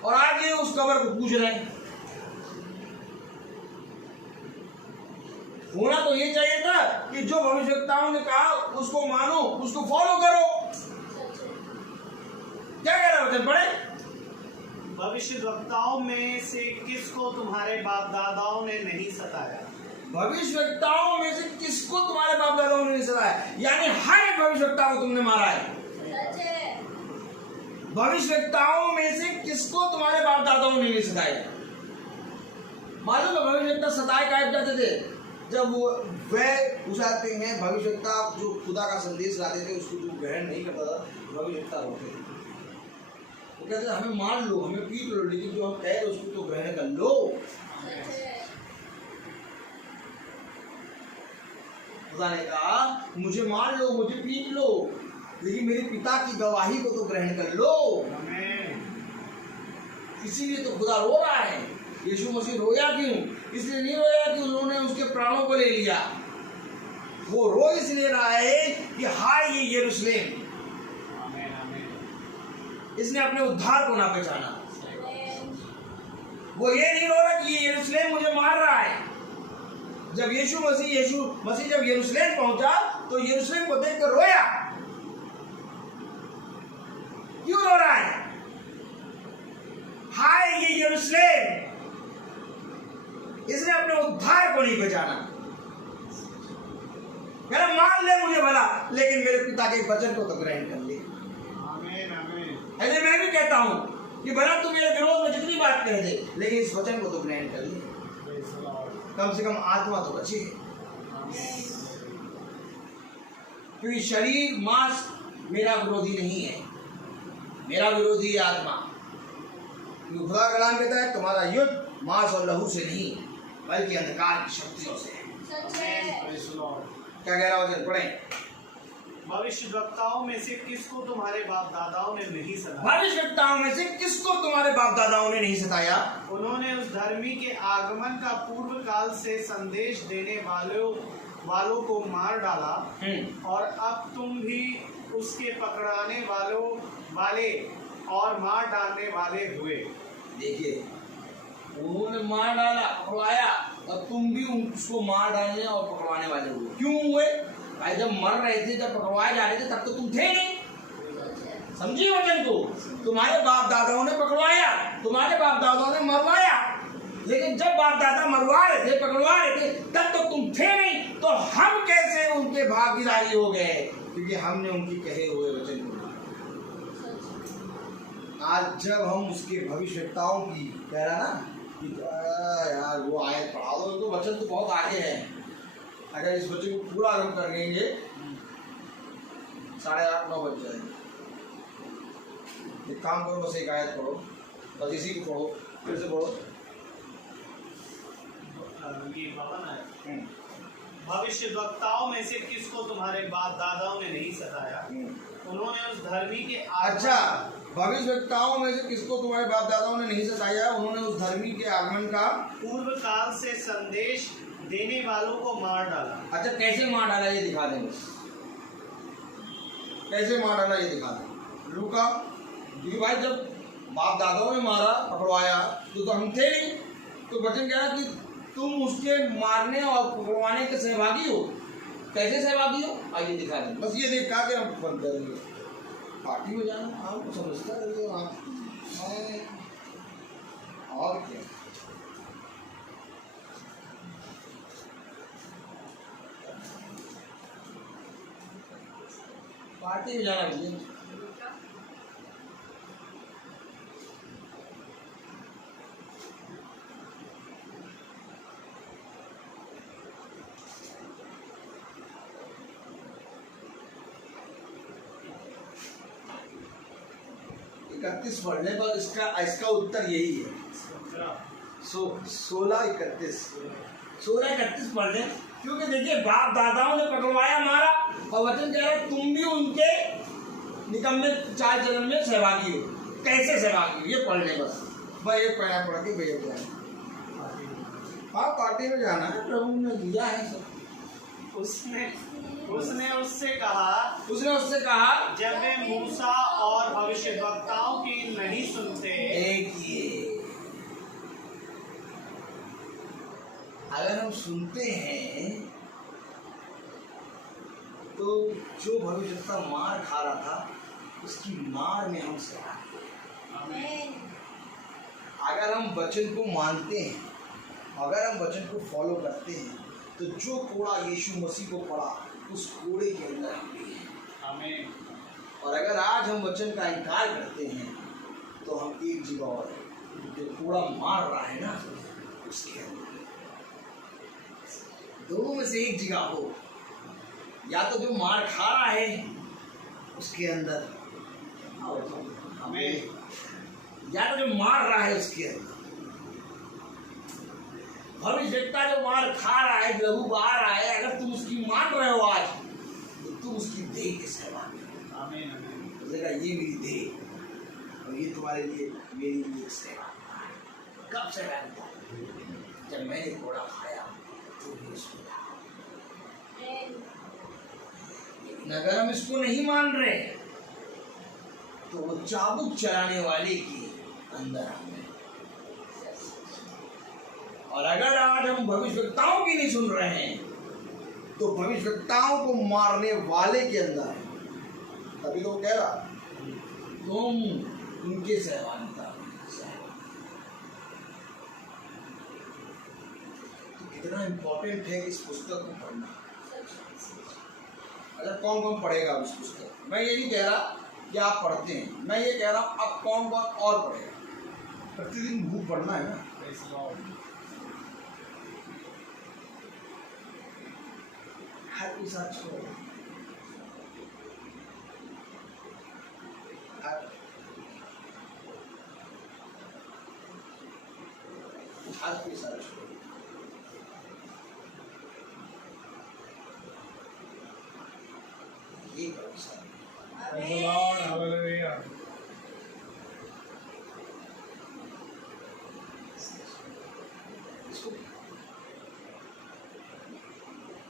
और आज ये उस कब्र को पूज रहे हैं। होना तो ये चाहिए था कि जो भविष्यवक्ताओं ने कहा उसको मानो, उसको फॉलो करो। क्या कह रहा है वचन पढ़े? भविष्यद्वक्ताओं में से किसको तुम्हारे बाप दादाओं ने नहीं सताया? भविष्यवक्ताओं में से किसको तुम्हारे बाप दादाओं ने नहीं सताया? यानी हर एक भविष्यवक्ता को तुमने मारा है। सच है। भविष्यवक्ताओं में से किसको तुम्हारे बाप दादाओं ने नहीं सताया? मालूम है भविष्यवक्ता सताए काहे जाते थे? जब वो वह उसाते हैं भविष्यवक्ता जो खुदा का संदेश लाते थे उसको जो ग्रहण नहीं करता था, भविष्यवक्ता रोकते थे। वो कहते थे हमें मार लो, हमें पीट लो, लेकिन जो हम कह रहे उसको तो ग्रहण कर लो। सच है। खुदा ने कहा मुझे मार लो, मुझे पीट लो, लेकिन मेरे पिता की गवाही को तो ग्रहण कर लो। आमीन। इसीलिए तो खुदा रो रहा है। यीशु मसीह रोया क्यों? इसलिए नहीं रोया कि उन्होंने उसके प्राणों को ले लिया। वो रो इसलिए रहा है कि हाय ये यरूशलेम, आमीन, आमीन। इसने अपने उद्धार को ना पहचाना। आमीन। वो ये नहीं रो रहा कि ये यरूशलेम मुझे मार रहा है। जब यीशु मसीह जब यरूशलेम पहुंचा तो यरूशलेम को देखकर रोया। क्यों रो रहा है? हाय ये यरूशलेम, इसने अपने उद्धार को नहीं पहचाना। मेरा मान ले मुझे भला, लेकिन मेरे पिता के वचन को तो ग्रहण कर ले। आमीन, आमीन। ऐसे मैं भी कहता हूं कि भला तू मेरे विरोध में जितनी बात कह दे, लेकिन इस वचन को तो ग्रहण कर ले। Praise the Lord. कम से कम आत्मा तो बचे। क्योंकि शरीर मांस मेरा विरोधी नहीं है, मेरा विरोधी है आत्मा। क्योंकि खुदा का कलाम कहता है तुम्हारा युद्ध मांस और लहू से नहीं बल्कि अंधकार की शक्तियों से है। सच है। Praise the Lord. क्या कह रहा हो? पढ़ें। भविष्यद्वक्ताओं में से किसको तुम्हारे बाप दादाओं ने नहीं सताया? भविष्यवक्ताओं में से किसको तुम्हारे बाप दादाओं ने नहीं सताया? उन्होंने उस धर्मी के आगमन का पूर्व काल से संदेश देने वालों को मार डाला, और अब तुम भी उसके पकड़ाने वाले और मार डालने वाले हुए। देखिए, उन्होंने मार डाला, पकड़वाया, और तुम भी उसको मार डालने और पकड़वाने वाले हुए। क्यों हुए भाई? जब मर रहे थे, जब पकड़वाए जा रहे थे, तब तो तुम थे नहीं। समझिए वचन को। तुम्हारे बाप दादाओं ने पकड़वाया, तुम्हारे बाप दादाओं ने मरवाया, लेकिन जब बाप दादा मरवा रहे थे, पकड़वा रहे थे, तब तो तुम थे नहीं। तो हम कैसे उनके भागीदारी हो गए? क्योंकि हमने उनके कहे हुए वचन को। आज जब हम उसके भविष्यवक्ताओं की कह रहा ना कि यार वो आयत पढ़ा दो, तो वचन तो बहुत आगे है। अगर इस वचन को पूरा हम कर लेंगे 8:30-9 बज जाएंगे। एक काम करो, बस एक आयत पढ़ो, बस इसी को पढ़ो। फिर से बोलो। ये भवन है। भविष्य वक्ताओं में से किसको तुम्हारे बाप दादाओं ने नहीं सताया? उन्होंने उस धर्मी के अच्छा, भविष्यवक्ताओं में से किसको तुम्हारे बाप दादाओं ने नहीं सताया? उन्होंने उस धर्मी के आगमन का पूर्व काल से संदेश देने वालों को मार डाला। अच्छा, कैसे मार डाला ये दिखा दें बस। कैसे मार डाला ये दिखा दे लूका। क्योंकि भाई जब बाप दादाओं ने मारा पकड़वाया तो हम थे नहीं, तो वचन कह रहा कि तुम उसके मारने और पकड़वाने के सहभागी हो। कैसे सहभागी हो? आइए दिखा दें। बस ये देख के हम बंद करेंगे। पार्टी में जाना आप समझता रहिए आप। और क्या पार्टी में जाना चाहिए। इकतीस पढ़ने पर इसका उत्तर यही है। 16-31 16-31 पढ़ लें। क्योंकि देखिए बाप दादाओं ने पकड़वाया मारा और वचन कह रहा है तुम भी उनके निकम्मे चाल चलन में सहभागी हो। कैसे सहभागी हो ये पढ़ लें बस। भाई ये पढ़ा पढ़ के भैया जाए। हाँ पार्टी में जाना है, प्रभु ने दिया है सब। उसने उससे कहा जब वे मूसा और भविष्यवक्ताओं की नहीं सुनते। देखिए अगर हम सुनते हैं तो जो भविष्यवक्ता मार खा रहा था उसकी मार में हम सहा। आमीन। अगर हम वचन को मानते हैं, अगर हम वचन को फॉलो करते हैं तो जो कोड़ा यीशु मसीह को पड़ा उस कोड़े के अंदर हम भी हैं। आमीन। और अगर आज हम वचन का इनकार करते हैं तो हम एक जगह और हैं। जो कोड़ा मार रहा है ना उसके अंदर, दोनों में से एक जगह हो। या तो जो मार खा रहा है उसके अंदर, आमीन। या तो जो मार रहा है उसके अंदर। भविष्यवक्ता जो मार खा रहा है, लहू बहा रहा है, अगर तुम उसकी मान रहे हो आज तो तुम उसकी देह के सहभागी हो। आमीन। आमीन। बोलेगा ये मेरी देह और ये तुम्हारे लिए मेरी लिए सेवा। कब सहभागी था? जब मैंने घोड़ा खाया तो भी उसको खाया। आमीन। लेकिन अगर हम इसको नहीं मान रहे तो वो चाबुक चलाने वाले के अंदर हम हैं। और अगर आज हम भविष्यवक्ताओं की नहीं सुन रहे हैं तो भविष्यवक्ताओं को मारने वाले के अंदर है। तभी तो वो कह रहा तुम उनके सहभागिता। तो कितना इम्पोर्टेंट है इस पुस्तक को पढ़ना। अच्छा कौन कौन पढ़ेगा उस पुस्तक? मैं ये नहीं कह रहा कि आप पढ़ते हैं, मैं ये कह रहा हूँ अब कौन कौन और पढ़ेगा। प्रतिदिन बुक पढ़ना है ना। Praise the Lord. हर के साथ छोड़ो। हर के साथ छोड़ो। ये करो साथ। Praise the Lord. Hallelujah. इसको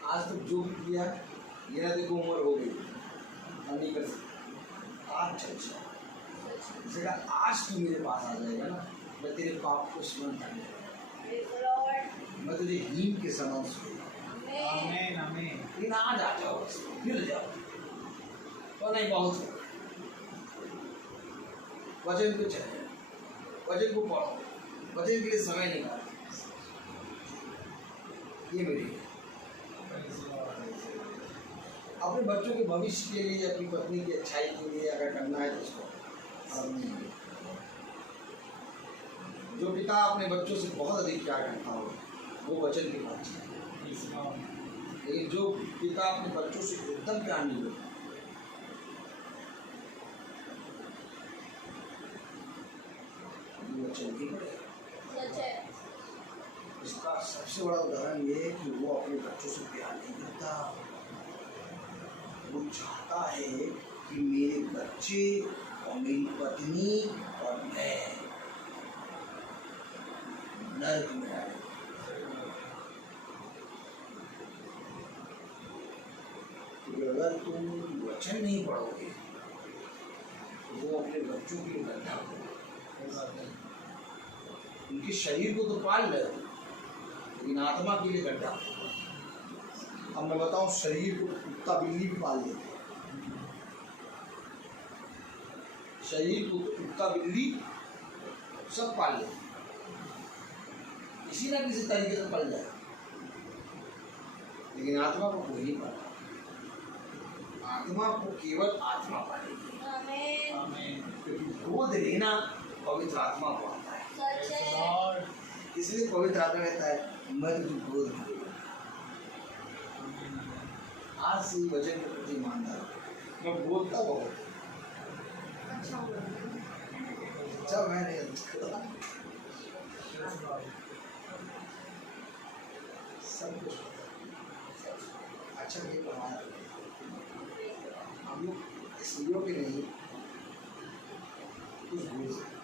आज तक जो भी किया ये ना देखो उम्र हो गई हम नहीं कर सकते। आज चल जरा आज तू मेरे पास आ जाएगा ना, मैं तेरे पाप को स्मरण कर लूंगा। Praise the Lord. मैं तुझे हीन के समान सुनूंगा। Amen. Amen. Amen. लेकिन आज आ जाओ बस, मिल जाओ तो नहीं बहुत हो। वचन को चले, वचन को पढ़ो, वचन के लिए समय निकालो। ये मेरी Praise the Lord. अपने बच्चों के भविष्य के लिए, अपनी पत्नी की अच्छाई के लिए अगर करना है तो उसको जो पिता अपने बच्चों से बहुत अधिक प्यार करता हो वो वचन की बात है। Praise the Lord. लेकिन जो पिता अपने बच्चों से एकदम प्यार नहीं करता वो वचन नहीं पड़ेगा। सच है। इसका सबसे बड़ा उदाहरण ये है कि वो अपने बच्चों से प्यार नहीं करता। वो चाहता है कि मेरे बच्चे और मेरी पत्नी और मैं नर्क में आए। क्योंकि अगर तुम वचन नहीं पढ़ोगे तो वो अपने बच्चों के लिए गड्ढा खोलेगा। उनके शरीर को तो पाल रहे हो लेकिन आत्मा के लिए गड्ढा। अब मैं बताऊं, शरीर को कुत्ता बिल्ली भी पाल लेते हैं। शरीर को कुत्ता बिल्ली सब पाल लेते हैं, किसी ना किसी तरीके से पल जाए, लेकिन आत्मा को कोई नहीं पाता। आत्मा को केवल आत्मा पालेगी, आमीन। क्योंकि गोद लेना पवित्र आत्मा को आता है। सच है। इसलिए पवित्र आत्मा कहता है मैं तुझे गोद लूंगा। आज से वचन के प्रति ईमानदार हूं। मैं बोलता बहुत अच्छा, मैं नहीं सब कुछ अच्छा नहीं पढ़ाया। हम लोग इस वीडियो के नहीं कुछ भूल सकते,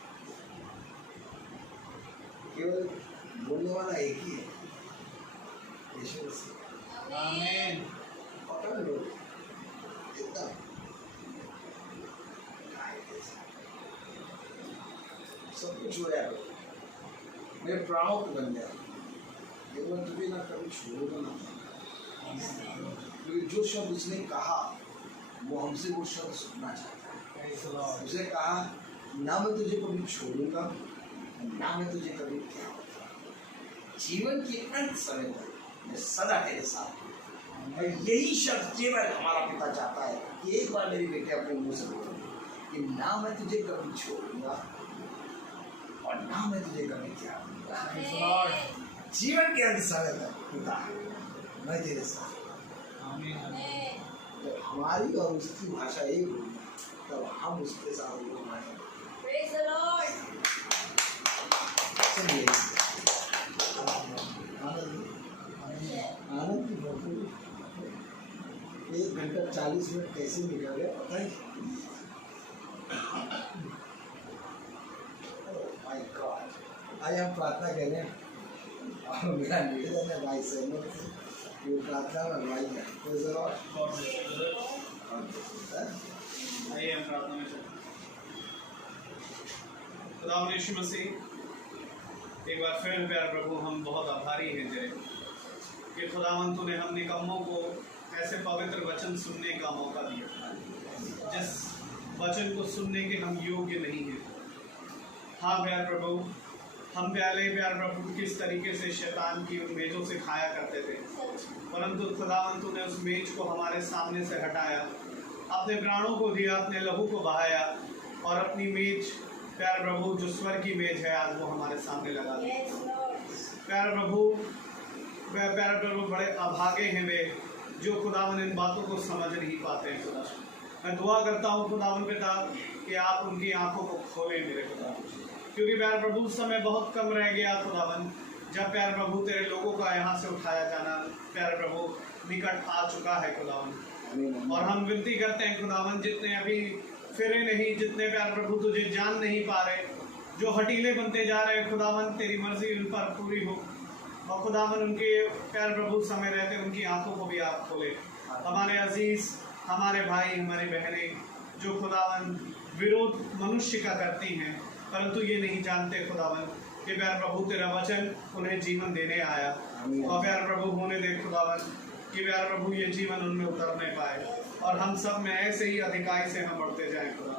केवल बोलने वाला एक ही है, यीशु मसीह। आमीन। पकड़ लो इतना सब कुछ हो यार, मेरे प्राणों को बन गया, लेकिन मैं तुझे ना कभी छोड़ूंगा ना। क्योंकि जो शब्द उसने कहा वो हमसे वो शब्द सुनना चाहता है। उसने कहा ना मैं तुझे कभी छोड़ूंगा ना मैं तुझे कभी त्यागूंगा, जीवन के अंत समय तक मैं सदा तेरे साथ हूं। और यही शब्द केवल हमारा पिता चाहता है कि एक बार मेरी बेटी अपने मुंह से बोले कि ना मैं तुझे कभी छोड़ूंगा और ना मैं तुझे कभी त्यागूंगा। आमीन। जीवन के अंत समय तक पिता मैं तेरे साथ। आमीन। जब हमारी और उसकी भाषा एक होगी तब हम उसके साथ होंगे। Praise the Lord. सुनिए आनंद की भरपूर 1 घंटा 40 मिनट कैसे निकल गया पता ही। माय गॉड, आज हम प्रार्थना करें और मेरा निवेदन है भाई सहमत से कि वो प्रार्थना में भाई है। Praise the Lord. आइए हम प्रार्थना में चलें। खुदावंद यीशु मसीह, एक बार फिर प्यार प्रभु हम बहुत आभारी हैं तेरे कि खुदावंद तूने हम निकम्मों को ऐसे पवित्र वचन सुनने का मौका दिया जिस वचन को सुनने के हम योग्य नहीं हैं। हाँ प्यार प्रभु, हम पहले प्यार प्रभु किस तरीके से शैतान की उन मेजों से खाया करते थे, परंतु खुदावंद तूने उस मेज को हमारे सामने से हटाया, अपने प्राणों को दिया, अपने लहू को बहाया और अपनी मेज प्यार प्रभु जो स्वर की मेज है आज वो हमारे सामने लगा दी। Yes, Lord. प्यार प्रभु बड़े अभागे हैं वे जो खुदावन इन बातों को समझ नहीं पाते हैं। खुदा मैं दुआ करता हूँ खुदावन पिता कि आप उनकी आंखों को खोलें मेरे खुदा, क्योंकि प्यार प्रभु उस समय बहुत कम रह गया खुदावन जब प्यार प्रभु तेरे लोगों का यहाँ से उठाया जाना प्यार प्रभु निकट आ चुका है खुदावन। और हम विनती करते हैं खुदावन जितने अभी फिरे नहीं, जितने प्यार प्रभु तुझे जान नहीं पा रहे, जो हटीले बनते जा रहे खुदावन तेरी मर्जी उन पर पूरी हो और खुदावन उनके प्यार प्रभु समय रहते उनकी आंखों को भी आप खोले। हमारे अजीज, हमारे भाई, हमारी बहनें जो खुदावन विरोध मनुष्य का करती हैं परंतु ये नहीं जानते खुदावन कि प्यार प्रभु तेरा वचन उन्हें जीवन देने आया और प्यार प्रभु होने दे खुदावन कि प्यार प्रभु ये जीवन उनमें उतरने पाए और हम सब में ऐसे ही अधिकाई से हम बढ़ते जाएं खुदा।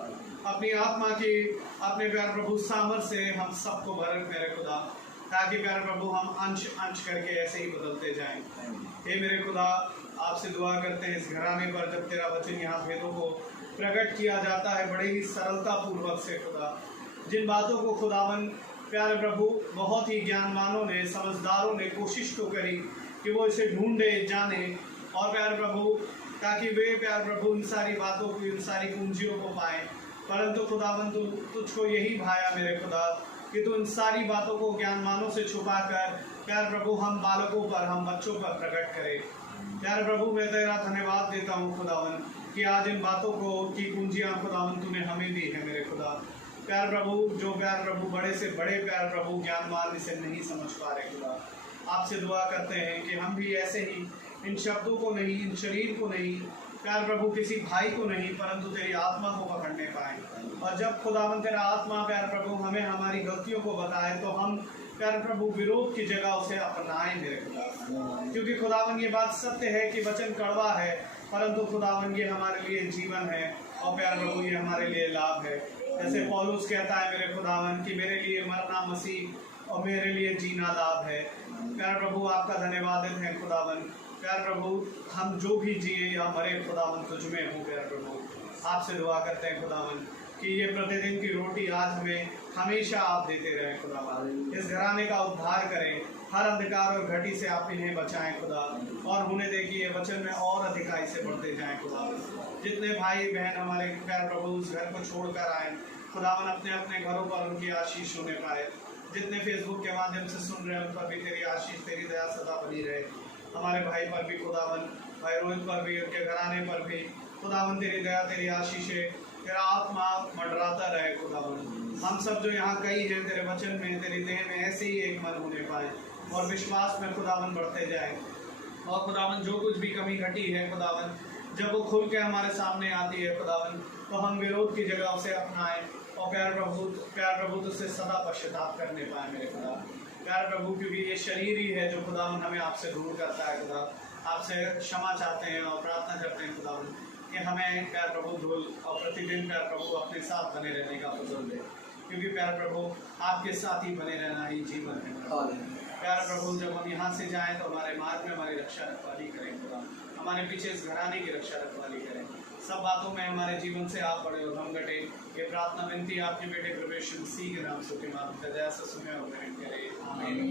अपनी आत्मा की अपने प्यार प्रभु सामर्थ से हम सबको भर मेरे खुदा, ताकि प्यार प्रभु हम अंश अंश करके ऐसे ही बदलते जाएं। हे मेरे खुदा, आपसे दुआ करते हैं इस घराने पर जब तेरा वचन यहाँ भेदों को प्रकट किया जाता है बड़े ही सरलता पूर्वक से खुदा, जिन बातों को खुदावन प्यारे प्रभु बहुत ही ज्ञानवानों ने, समझदारों ने कोशिश तो करी कि वो इसे ढूंढे जाने और प्यारे प्रभु ताकि वे प्यार प्रभु इन सारी बातों को, इन सारी कुंजियों को पाएं, परंतु खुदावन तुझको यही भाया मेरे खुदा कि तू इन सारी बातों को ज्ञानवानों से छुपा कर प्यार प्रभु हम बालकों पर, हम बच्चों पर प्रकट करे। प्यार प्रभु मैं तेरा धन्यवाद देता हूँ खुदावन कि आज इन बातों को की कुंजियाँ खुदावन तूने हमें दी है मेरे खुदा। प्यार प्रभु जो प्यार प्रभु बड़े से बड़े प्यार प्रभु ज्ञानवान इसे नहीं समझ पा रहे खुदा, आपसे दुआ करते हैं कि हम भी ऐसे ही इन शब्दों को नहीं, इन शरीर को नहीं, प्यार प्रभु किसी भाई को नहीं, परंतु तेरी आत्मा को पकड़ने पाए। और जब खुदावन तेरा आत्मा प्यार प्रभु हमें हमारी गलतियों को बताए तो हम प्यार प्रभु विरोध की जगह उसे अपनाएं मेरे खुदा, क्योंकि खुदावन ये बात सत्य है कि वचन कड़वा है, परंतु खुदावन ये हमारे लिए जीवन है और प्यार प्रभु ये हमारे लिए लाभ है। जैसे पौलुस कहता है मेरे खुदावन कि मेरे लिए मरना मसीह और मेरे लिए जीना लाभ है। प्यार प्रभु आपका धन्यवाद है खुदावन। प्यार प्रभु हम जो भी जिए या मरे खुदावन तुझ में हो। प्यार प्रभु आपसे दुआ करते हैं खुदावन कि ये प्रतिदिन की रोटी आज हमें हमेशा आप देते रहें खुदावन। इस घराने का उद्धार करें, हर अंधकार और घटी से आप इन्हें बचाएं खुदा, और उन्हें देखिए वचन में और अधिकाई से बढ़ते जाएं खुदा। जितने भाई बहन हमारे प्यार प्रभु उस घर को छोड़कर आए खुदावन, अपने अपने घरों पर उनकी आशीष होने पाए। जितने फेसबुक के माध्यम से सुन रहे हैं उन पर भी तेरी आशीष, तेरी दया सदा बनी रहे। हमारे भाई पर भी खुदावन, भाई रोहित पर भी, उनके घराने पर भी खुदावन तेरी दया, तेरी आशीषें, तेरा आत्मा मंडराता रहे खुदावन। हम सब जो यहाँ कई हैं तेरे वचन में, तेरी देह में ऐसे ही एक मन होने पाए और विश्वास में खुदावन बढ़ते जाए। और खुदावन जो कुछ भी कमी घटी है खुदावन, जब वो खुल के हमारे सामने आती है खुदावन, तो हम विरोध की जगह उसे अपनाएं और प्यार प्रभु तुझसे सदा पश्चाताप करने पाए मेरे खुदा। प्यार प्रभु क्योंकि ये शरीर ही है जो खुदावन हमें आपसे दूर करता है खुदा। आपसे क्षमा चाहते हैं और प्रार्थना करते हैं खुदावन कि हमें प्यार प्रभु धूल और प्रतिदिन प्यार प्रभु अपने साथ बने रहने का फजल दे, क्योंकि प्यार प्रभु आपके साथ ही बने रहना ही जीवन है। प्यार प्रभु जब हम यहाँ से जाएं तो हमारे मार्ग में हमारी रक्षा रखवाली करें खुदा, हमारे पीछे इस घराने की रक्षा रखवाली करें। सब बातों में हमारे जीवन से आप बड़े और हम घटे। ये प्रार्थना विनती आपके बेटे प्रवेश मसीह के नाम से के माध्यम से दया से सुने और ग्रहण करें, आमीन।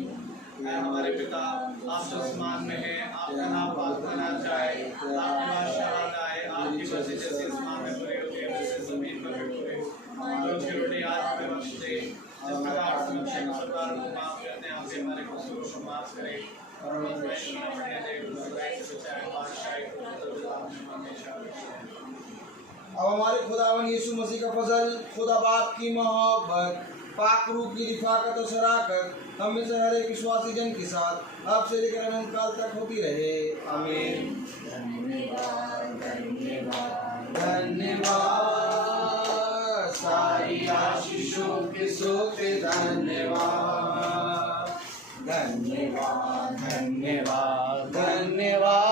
ऐ हमारे पिता आप जो आसमान में हैं, आपका नाम पालना जाए, आपकी बादशाहत आए, आपकी मर्जी जैसे आसमान में पूरी होती है वैसे जमीन पर भी पूरी हो। रोज की रोटी आज हमें बख्श दे, जिस प्रकार से हम क्षमा सरकार को माफ करते हैं, आपसे हमारे कसूरों को माफ करें और हमें प्रश्न न पड़ने दे, बुराई से बचाएं, बादशाही को तो आपने हमेशा रखी है। अब हमारे खुदावन यीशु मसीह का फजल, खुदा बाप की मोहब्बत, पाक रूह की रिफाकत और शराकत हम में से हर एक विश्वासी जन के साथ आपसे लेकर अनंत काल तक होती रहे, आमीन। धन्यवाद सारी आशीषों के सोते, धन्यवाद धन्यवाद धन्यवाद धन्यवाद।